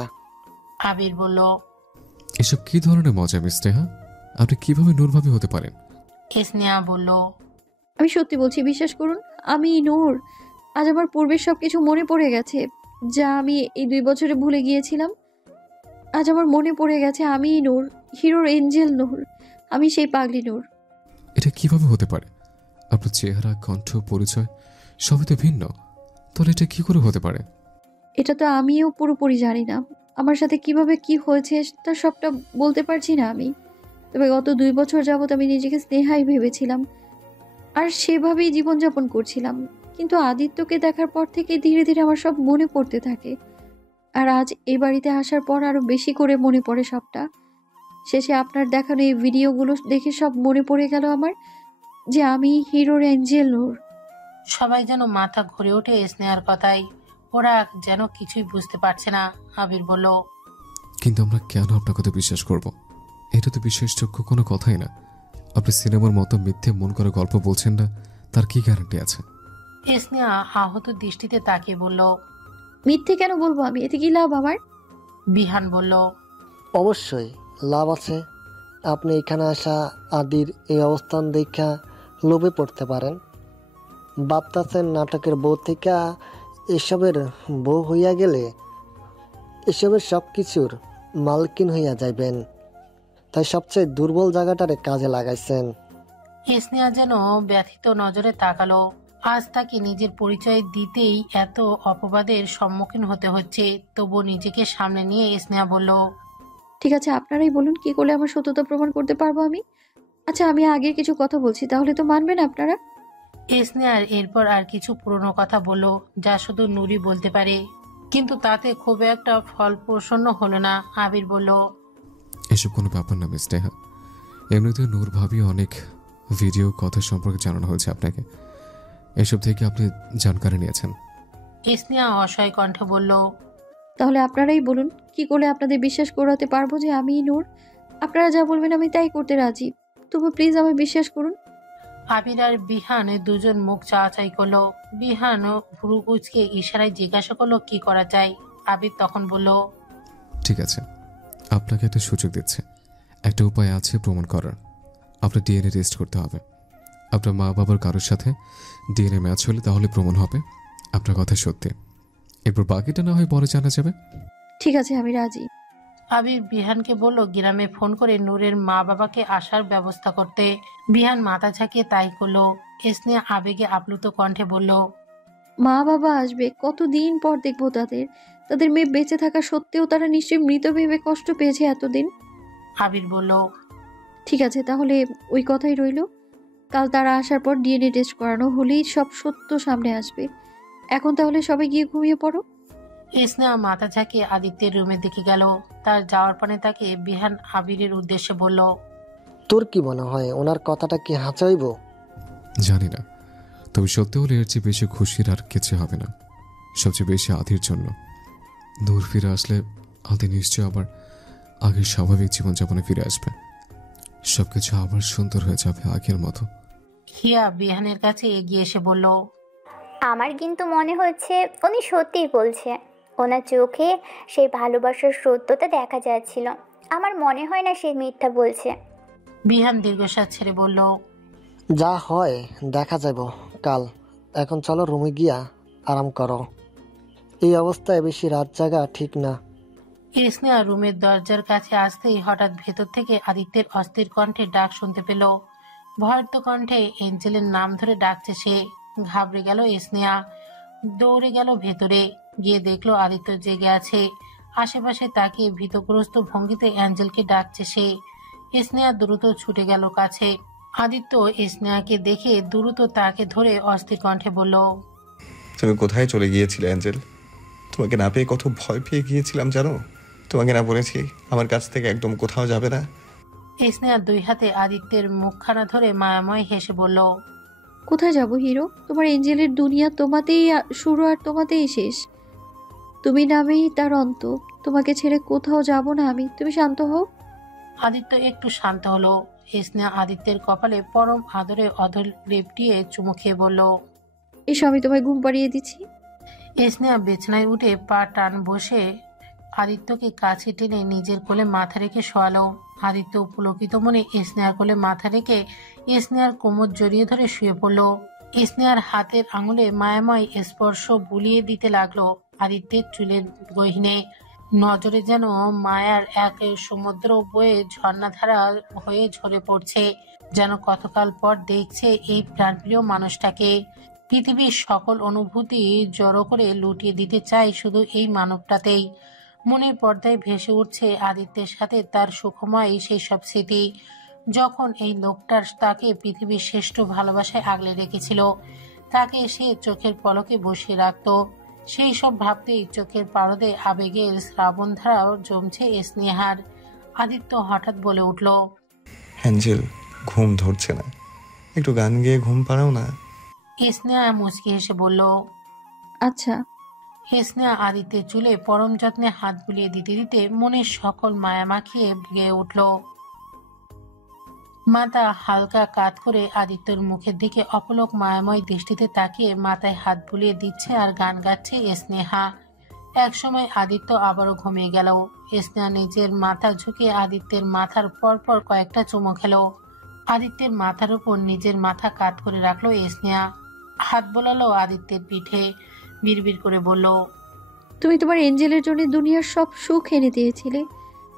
আবির বলল, এসব কি ধরনের মজা মিস স্নেহা? আপনি কিভাবে নূরভাবে হতে পারেন? স্নেহা বলল, আমি সত্যি বলছি, বিশ্বাস করুন, আমি নূর। আজ আমার পূর্বের সব কিছু মনে পড়ে গেছে, যা আমি এই 2 বছরে ভুলে গিয়েছিলাম। আজ আমার মনে পড়ে গেছে আমিই নূর, হিরোর এঞ্জেল নূর, আমি সেই পাগলি নূর। এটা কিভাবে হতে পারে? আপনার চেহারা, কণ্ঠ, পরিচয় সবই তো ভিন্ন, তাহলে এটা কি করে হতে পারে? এটা তো আমিও পুরোপুরি জানি না, আমার সাথে কিভাবে কি হয়েছে তা সবটা বলতে পারছি না আমি। তবে গত 2 বছর যাবৎ আমি নিজেকে স্নেহাই ভেবেছিলাম, আর সেভাবেই জীবনযাপন করছিলাম। কিন্তু আদিত্যকে দেখার পর থেকে ধীরে ধীরে আমার সব মনে পড়তে থাকে, আর আজ এই বাড়িতে আসার পর আরো বেশি করে মনে পড়ে সবটা। শেষে আপনার দেখানো এই ভিডিওগুলো দেখে সব মনে পড়ে গেল আমার, যে আমি হিরোর এঞ্জেল নূর। সবাই যেন মাথা ঘুরে ওঠে স্নেহার কথায়। ওরা যেন কিছুই বুঝতে পারছে না। আবির বলল, কিন্তু আমরা কেন আপনার কথা বিশ্বাস করব? এটা তো বিশ্বাসযোগ্য কোনো কথাই না। আপনি সিনেমার মতো মিথ্যে মন করে গল্প বলছেন না, তার কি গ্যারান্টি আছে? স্নেহা আহত দৃষ্টিতে তাকিয়ে বলল, মিথ্যে কেন বলবো আমি? এতে কি লাভ আমার? বিহান বলল, অবশ্যই লাভ আছে। আপনি এখানে আসা আদির এই অবস্থান দেখা লোভে পড়তে পারেন। ভাবতাছেন নাটকের বউ থেকে এসবের বউ হইয়া গেলে এসবের সব কিছুর মালকিন হইয়া যাইবেন, তাই সবচেয়ে দুর্বল জায়গাটারে কাজে লাগাইছেন। স্নেহা যেন ব্যথিত নজরে তাকালো। আজ তাকে নিজের পরিচয় দিতেই এত অপবাদের সম্মুখীন হতে হচ্ছে। তবু নিজেকে সামনে নিয়ে স্নেহা বলল, ঠিক আছে, আপনারাই বলুন কি করলে আমার সত্যতা প্রমাণ করতে পারবো আমি। আচ্ছা, আমি আগের কিছু কথা বলছি, তাহলে তো মানবেন আপনারা? স্নেহার এরপর আর কিছু পুরনো কথা বলল যা শুধু নুরি বলতে পারে, কিন্তু তাতে খুব একটা ফলপ্রসন্ন হলো না। আবির বলল, এসব কোনো ব্যাপার না মিস নেহা। এমনিতে নূর ভাবি অনেক ভিডিও কথা সম্পর্কে জানানো হয়েছে আপনাকে, এসব থেকে আপনি জানকারি নিয়েছেন। স্নেহা অসহায় কণ্ঠে বলল, তাহলে আপনারাই বলুন কি করলে আপনাদের বিশ্বাস করাতে পারবো যে আমিই নূর। আপনারা যা বলবেন আমি তাই করতে রাজি, তবু প্লিজ আমায় বিশ্বাস করুন। আবির আর বিহান দুজন মুখ চাওয়াচাই করলো। বিহান ভুরু কুচকে ইশারায় জিজ্ঞাসা করলো কি করা যায়। আবির তখন বলল, ঠিক আছে, আপনাকে একটা সুযোগ দিচ্ছে। একটা উপায় আছে প্রমাণ করার। আপনার ডিএনএ টেস্ট করতে হবে। আপনার মা বাবার কারোর সাথে ডিএনএ ম্যাচ হলে তাহলে প্রমাণ হবে আপনার কথা সত্যি। এরপর বাকিটা না হয় পরে জানা যাবে। ঠিক আছে, আমি রাজি। আবির বিহানকে বলল গ্রামে ফোন করে নূরের মা বাবাকে আসার ব্যবস্থা করতে। বিহান মাথা ঝাঁকিয়ে তাই করলো। স্নেহা আবেগে আপ্লুত কণ্ঠে বলল, মা বাবা আসবে, কতদিন পর দেখবো তাদের। তাদের মেয়ে বেঁচে থাকা সত্ত্বেও তারা নিশ্চয়ই মৃত ভেবে কষ্ট পেয়েছে এতদিন। আবির বলল, ঠিক আছে, তাহলে ওই কথাই রইলো। কাল তারা আসার পর ডিএনএ টেস্ট করানো হলেই সব সত্য সামনে আসবে। এখন তাহলে সবাই গিয়ে ঘুমিয়ে পড়ো। স্নেহা মাথা ঝাঁকিয়ে আদিত্যের রুমের দিকে গেল। তার যাওয়ার পানে তাকে বিহান আবিরের উদ্দেশ্যে বলল, তোর কি মনে হয় ওনার কথাটা কি হাঁচাইব? জানি না, তবে সত্যি হলে এর চেয়ে বেশি খুশির আর কিছু হবে না, সবচেয়ে বেশি আদির জন্য। দূর ফিরে আসলে আদি নিশ্চয় আবার আগের স্বাভাবিক জীবনযাপনে ফিরে আসবে। সবকিছু আবার সুন্দর হয়ে যাবে আগের মতো। হিয়া বিহানের কাছে এগিয়ে এসে বলল, আমার কিন্তু মনে হচ্ছে উনি সত্যিই বলছে। ওনার চোখে সেই ভালোবাসার সত্যতা দেখা যাচ্ছিল। আমার মনে হয় না সে মিথ্যা বলছে। বিহান দীর্ঘশ্বাস ছেড়ে বলল, যা হয় দেখা যাব কাল। এখন চলো রুমে গিয়া আরাম করো। এই অবস্থায় বেশি রাত জাগা ঠিক না। স্নেহা রুমের দরজার কাছে আসতেই হঠাৎ ভেতর থেকে আদিত্যের অস্থির কণ্ঠে ডাক শুনতে পেল। ভয়ার্ত কণ্ঠে এঞ্জেলের নাম ধরে ডাকছে সে। ঘাবড়ে গেল স্নেহা, দৌড়ে গেল ভেতরে। গিয়ে দেখলো আদিত্য জেগে আছে। আশেপাশে তাকিয়ে ভীতগ্রস্ত ভঙ্গিতে অ্যাঞ্জেলকে ডাকছে সে। স্নেহা দ্রুত ছুটে গেল কাছে। আদিত্য স্নেহাকে দেখে দ্রুত তাকে ধরে অস্থির কণ্ঠে বলল, তুমি কোথায় চলে গিয়েছিলে অ্যাঞ্জেল? তোমাকে না পেয়ে কত ভয় পেয়ে গিয়েছিলাম জানো? তোমাকে না বলেছি আমার কাছ থেকে একদম কোথাও যাবে না? স্নেহা দুই হাতে আদিত্যের মুখখানা ধরে মায়াময় হেসে বলল, কোথায় যাব হিরো? তোমার এঞ্জেলের দুনিয়া তোমাতেই শুরু আর তোমাতেই শেষ। তুমি নামেই তার অন্ত। তোমাকে ছেড়ে কোথাও যাব না আমি। তুমি শান্ত হও। আদিত্য একটু শান্ত হলো। স্নেহা আদিত্যের কপালে পরম আদরে অধর লেপটিয়ে চুমু খেয়ে বলল, এসো, আমি তোমায় ঘুম পাড়িয়ে দিচ্ছি। স্নেহা বিছানায় উঠে পা টান বসে আদিত্যকে কাছে টেনে নিজের কোলে মাথা রেখে শোয়ালো। আদিত্য পুলকিত মনে স্নেহার কোলে মাথা রেখে স্নেহার কোমর জড়িয়ে ধরে শুয়ে পড়ল। স্নেহার হাতের আঙুলে মায়াময় স্পর্শ বুলিয়ে দিতে লাগলো আদিত্যের চুলের গহিনে। নজরে যেন মায়ার এক সমুদ্র বয়ে ঝর্ণাধারা হয়ে ঝরে পড়ছে। যেন কতকাল পর দেখছে এই প্রাণপ্রিয় মানুষটাকে। পৃথিবীর সকল অনুভূতি জড়ো করে লুটিয়ে দিতে চাই শুধু এই মানবটাতেই। মনের পর্দায় ভেসে উঠছে আদিত্যের সাথে তার সুখময় সেই সব স্মৃতি, যখন এই লোকটার তাকে পৃথিবীর শ্রেষ্ঠ ভালোবাসায় আগলে রেখেছিল। তাকে সে চোখের পলকে বসিয়ে রাখত। সেই সব ভাবতেই চোখের পারদে আবেগের শ্রাবণধারা জমছে স্নেহার। আদিত্য হঠাৎ বলে উঠল, অ্যাঞ্জেল, ঘুম ধরছে না, একটু গান গেয়ে ঘুম পাড়াও না। স্নেহা মুচকি হেসে বলল, আচ্ছা। স্নেহা আদিত্যের চুলে পরম যত্নে হাত বুলিয়ে দিতে দিতে মনের সকল মায়া মাখিয়ে গেয়ে উঠল। মাথা হালকা কাত করে আদিত্যর মুখের দিকে অপলক মায়াময় দৃষ্টিতে তাকিয়ে মাথায় হাত বুলিয়ে দিচ্ছে আর গান গাচ্ছে স্নেহা। একসময় আদিত্য আবারও ঘুমিয়ে গেল। স্নেহা নিজের মাথা ঝুঁকিয়ে আদিত্যের মাথার পরপর কয়েকটা চুমো খেল। আদিত্যের মাথার উপর নিজের মাথা কাত করে রাখলো স্নেহা। হাত বোলালো আদিত্যের পিঠে, বিড়বিড় করে বলল, তুমি তোমার এঞ্জেলের জন্য দুনিয়ার সব সুখ এনে দিয়েছিলে,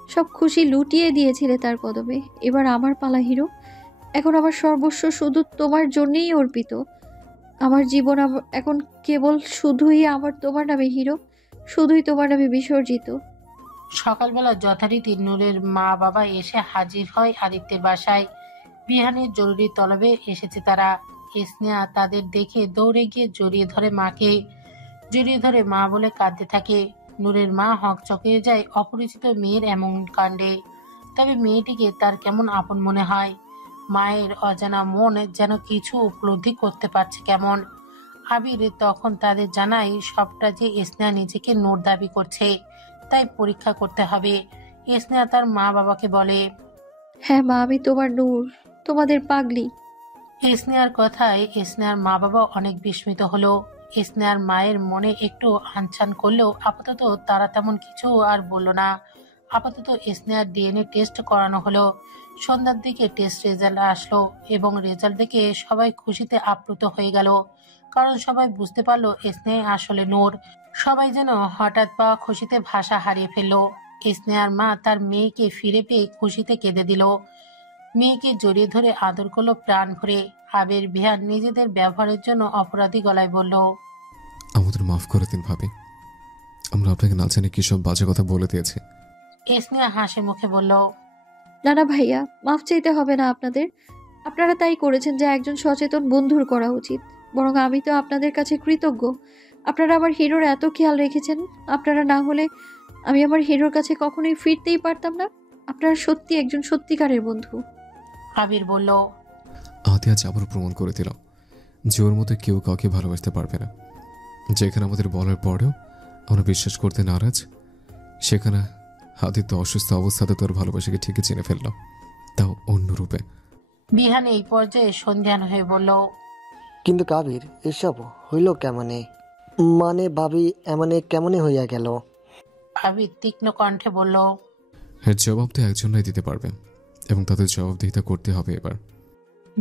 সব খুশি লুটিয়ে দিয়েছিলে তার কদমে। এবার আমার পালা হিরো। এখন আমার সর্বস্ব শুধু তোমার জন্যই অর্পিত। আমার জীবন এখন কেবল শুধুই তোমার নামে হিরো, শুধুই তোমার নামে বিসর্জিত। সকালবেলা যথারীতি নূরের মা বাবা এসে হাজির হয় আদিত্যের বাসায়। বিহানের জরুরি তলবে এসেছে তারা। স্নেহা তাদের দেখে দৌড়ে গিয়ে জড়িয়ে ধরে মাকে। জড়িয়ে ধরে মা বলে কাঁদতে থাকে। নূরের মা হকচকিয়ে যায় অপরিচিত মেয়ের এমন কাণ্ডে। তবে মেয়েটিকে তার কেমন আপন মনে হয়। মায়ের অজানা মন যেন কিছু উপলব্ধি করতে পারছে কেমন। আবির তখন তাদের জানায় সবটা যে স্নেহা নিজেকে নূর দাবি করছে, তাই পরীক্ষা করতে হবে। স্নেহা তার মা বাবাকে বলে, হ্যাঁ মা, আমি তোমার নূর, তোমাদের পাগলি। স্নেহার কথায় স্নেহার মা বাবা অনেক বিস্মিত হলো। স্নেহার মায়ের মনে একটু আনচান করলেও আপাতত তারা তেমন কিছু আর বলল না। আপাতত স্নেহার ডিএনএ টেস্ট করানো হলো। সন্ধ্যার দিকে টেস্ট রেজাল্ট আসলো এবং রেজাল্ট দেখে সবাই খুশিতে আপ্লুত হয়ে গেল। কারণ সবাই বুঝতে পারলো স্নেহা আসলে নূর। সবাই যেন হঠাৎ পাওয়া খুশিতে ভাষা হারিয়ে ফেললো। স্নেহার মা তার মেয়েকে ফিরে পেয়ে খুশিতে কেঁদে দিল। মেয়েকে জড়িয়ে ধরে আদর করলো প্রাণ ভরে। আবির বিহান নিজেদের ব্যবহারের জন্য অপরাধী গলায় বলল, আমাদের মাফ করে দিন ভাবি, আমরা আপনাকে না জানি কি সব বাজে কথা বলে দিয়েছি। স্নেহা হাসি মুখে বলল, না না ভাইয়া, মাফ চাইতে হবে না আপনাদের। আপনারা তাই করেছেন যা একজন সচেতন বন্ধুর করা উচিত। বরং আমি তো আপনাদের কাছে কৃতজ্ঞ। আপনারা আমার হিরোর এত খেয়াল রেখেছেন। আপনারা না হলে আমি আমার হিরোর কাছে কখনোই ফিরতেই পারতাম না। আপনারা সত্যি একজন সত্যিকারের বন্ধু। আবির বলল, আদি আজ আবারও প্রমাণ করে দিল যে ওর মতো কেউ কাউকে ভালোবাসতে পারবে না। যেখানে আমাদের বলার পরেও আমরা বিশ্বাস করতে নারাজ, সেখানে আদিত্য অসুস্থ অবস্থাতে তোর ভালোবাসাকে ঠিকই চিনে ফেলল, তাও অন্য রূপে। বিহান এই পর্যায়ে সন্ধ্যান হয়ে বলল, কিন্তু কাবির, এসব হইল কেমনে? মানে ভাবি এমনে কেমনে হইয়া গেল? আবির তীক্ষ্ণ কণ্ঠে বলল, এর জবাব তো একজনই দিতে পারবে এবং তাদের জবাবদিহিতা করতে হবে এবার।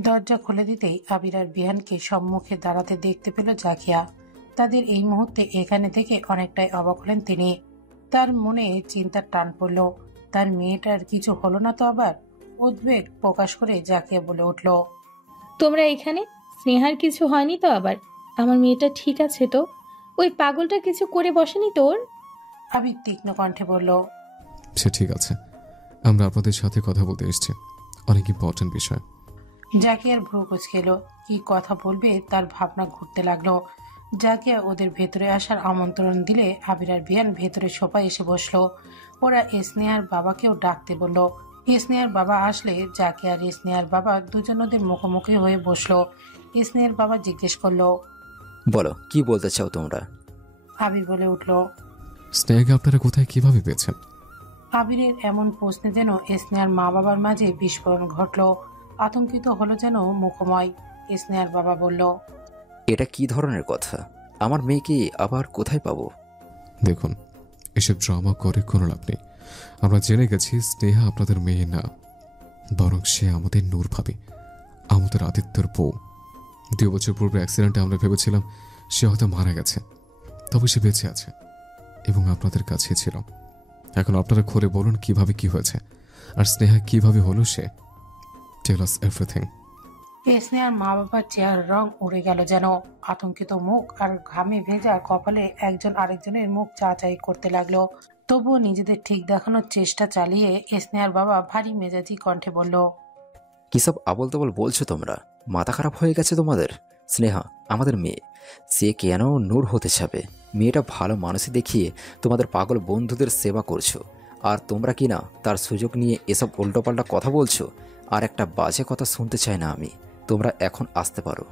দরজা খুলে দিতেই আবির আর বিহানকে সম্মুখে দাঁড়াতে দেখতে পেল জাকিয়া। তাদের এই মুহূর্তে এখানে থেকে অনেকটাই অবাক হলেন তিনি। তার মনে চিন্তার টান পড়ল, তার মেয়েটার কিছু হলো না তো আবার? উদ্বেগ প্রকাশ করে জাকিয়া বলে উঠল, তোমরা এখানে? স্নেহার কিছু হয়নি তো আবার? আমার মেয়েটা ঠিক আছে তো? ওই পাগলটা কিছু করে বসেনি তোর? আবির তীক্ষ্ণ কণ্ঠে বলল, সে ঠিক আছে, আমরা আপনাদের সাথে কথা বলতে এসেছি, অনেক ইম্পর্টেন্ট বিষয়। জাকিয়ার ভ্রু কুঁচকে এলো। কি কথা বলবে তার ভাবনা ঘুরতে লাগলো। জাকিয়া ওদের ভেতরে আসার আমন্ত্রণ দিলে আবির আর বিয়ান ভেতরে সোফায় এসে বসলো। ওরা স্নেহার বাবাকেও ডাকতে বলল। স্নেহার বাবা আসলে জাকিয়া আর স্নেহার বাবা দুজন ওদের মুখোমুখি হয়ে বসলো। স্নেহার বাবা জিজ্ঞেস করলো, বলো, কি বলতে চাও তোমরা? আবির বলে উঠল, স্নেহাকে আপনারা কোথায় কিভাবে পেয়েছেন? আবিরের এমন প্রশ্নে যেন স্নেহার মা বাবার মাঝে বিস্ফোরণ ঘটল। আতঙ্কিত হলো যেন মুখময়। স্নেহার বাবা বলল, এটা কি ধরনের কথা? আমার মেয়েকে আবার কোথায় পাবো? দেখুন, এসব ড্রামা করে কোনো লাভ নেই। আমরা জেনে গেছি স্নেহা আপনাদের মেয়ে না, বরং সে আমাদের নূর ভাবি, আমাদের আদিত্যর বউ। 2 বছর পূর্বে অ্যাক্সিডেন্টে আমরা ভেবেছিলাম সে হয়তো মারা গেছে, তবে সে বেঁচে আছে এবং আপনাদের কাছে ছিল। এখন আপনারা খুলে বলুন কিভাবে কি হয়েছে, আর স্নেহা কিভাবে হলো সে। টেল আস এভরিথিং। স্নেহার মা বাবার চেহারার রং উড়ে গেল যেন। আতঙ্কিত মুখ আর ঘামে ভেজা কপালে একজন আরেকজনের মুখ চাচাই করতে লাগলো। তবুও নিজেদের ঠিক দেখানোর চেষ্টা চালিয়ে স্নেহার বাবা ভারী মেজাজি কণ্ঠে বলল, কিসব আবল তাবল বলছো তোমরা? মাথা খারাপ হয়ে গেছে তোমাদের? স্নেহা আমাদের মেয়ে, সে কেন নূর হতে চাবে? মেয়েটা ভালো মানুষই দেখিয়ে তোমাদের পাগল বন্ধুদের সেবা করছো, আর তোমরা কি না তার সুযোগ নিয়ে এসব উল্টোপাল্টা কথা বলছো। আর একটা বাজে কথা শুনতে চাই না আমি। তোমরা এখন আসতে পারো।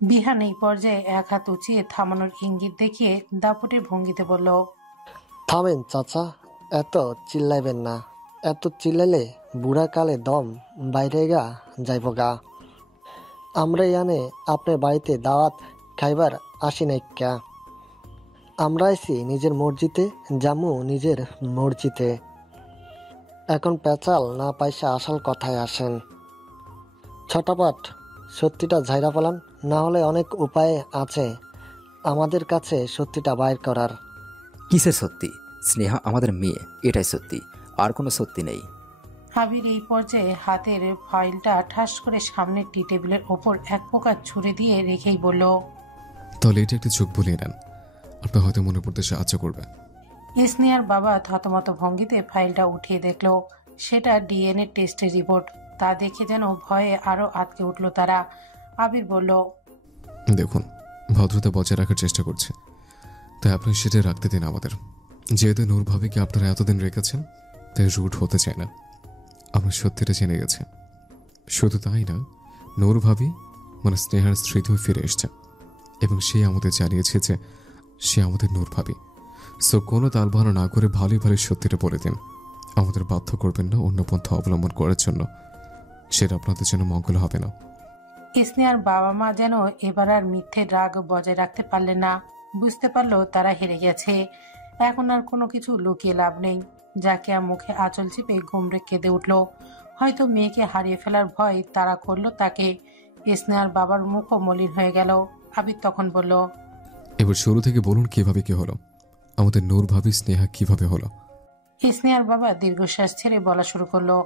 বিহান এই পর্যায়ে এক হাত উঁচিয়ে থামানোর ইঙ্গিত দেখিয়ে দাপটের ভঙ্গিতে বলল, থামেন চাচা, এত চিল্লাইবেন না। এত চিল্লাইলে বুড়া কালে দম বাইরে গা যাইব গা। আমরা ইয়ানে আপনার বাড়িতে দাওয়াত খাইবার আসি নাই ক্যা। আমরা আইছি নিজের মসজিদে, জামু নিজের মসজিদে। এখন পেঁচাল না পাইসা আসল কথায় আসেন। ছটাপাট সত্যিটা ঝাইরা ফেলান, না হলে অনেক উপায় আছে আমাদের কাছে সত্যিটা বাইর করার। কিসের সত্যি? স্নেহা আমাদের মেয়ে, এটাই সত্যি, আর কোনো সত্যি নেই। আবির এই পর্যায়ে হাতের ফাইলটা ঠাস করে সামনের টি টেবিলের ওপর এক প্রকার ছুঁড়ে দিয়ে রেখেই বলল, তাহলে এটা একটু চোখ বুলিয়ে নেন, আপনার হয়তো মনে পড়তে সাহায্য করবে। স্নেহার বাবা থতমত ভঙ্গিতে ফাইলটা উঠিয়ে দেখলো সেটা ডিএনএ টেস্টের রিপোর্ট। তা দেখে যেন ভয়ে আরো আটকে উঠল তারা। আবির বলল, দেখুন, ভদ্রতা বজায় রাখার চেষ্টা করছে, তাই আপনি সেটা রাখতে দিন আমাদের। যেহেতু নূর ভাবিকে আপনারা এতদিন রেখেছেন, তাই রুট হতে চায় না। আমরা সত্যিটা জেনে গেছে। শুধু তাই না, নূর ভাবি মানে স্নেহার স্মৃতিও ফিরে এসছে, এবং সে আমাদের জানিয়েছে যে সে আমাদের নূর ভাবি। সো কোনো তালবাহানা না করে ভালোই ভালোই সত্যিটা বলে দিন। আমাদের বাধ্য করবেন না অন্য পন্থা অবলম্বন করার জন্য, সেটা আপনাদের জন্য মঙ্গল হবে না। স্নেহার বাবা মা যেন এবার আর মিথ্যের রাগ বজায় রাখতে পারলেন না। বুঝতে পারলো তারা হেরে গেছে, এখন আর কোনো কিছু লুকিয়ে লাভ নেই। জাকিয়া মুখে আঁচল চেপে গুমড়ে কেঁদে উঠল। হয়তো মেয়েকে হারিয়ে ফেলার ভয় তারা করলো তাকে। স্নেহার বাবার মুখও মলিন হয়ে গেল। আবির তখন বলল, এবার শুরু থেকে বলুন কিভাবে কি হলো, আমাদের নূর ভাবি স্নেহা কিভাবে হলো। স্নেহার বাবা দীর্ঘশ্বাস ছেড়ে বলা শুরু করলো,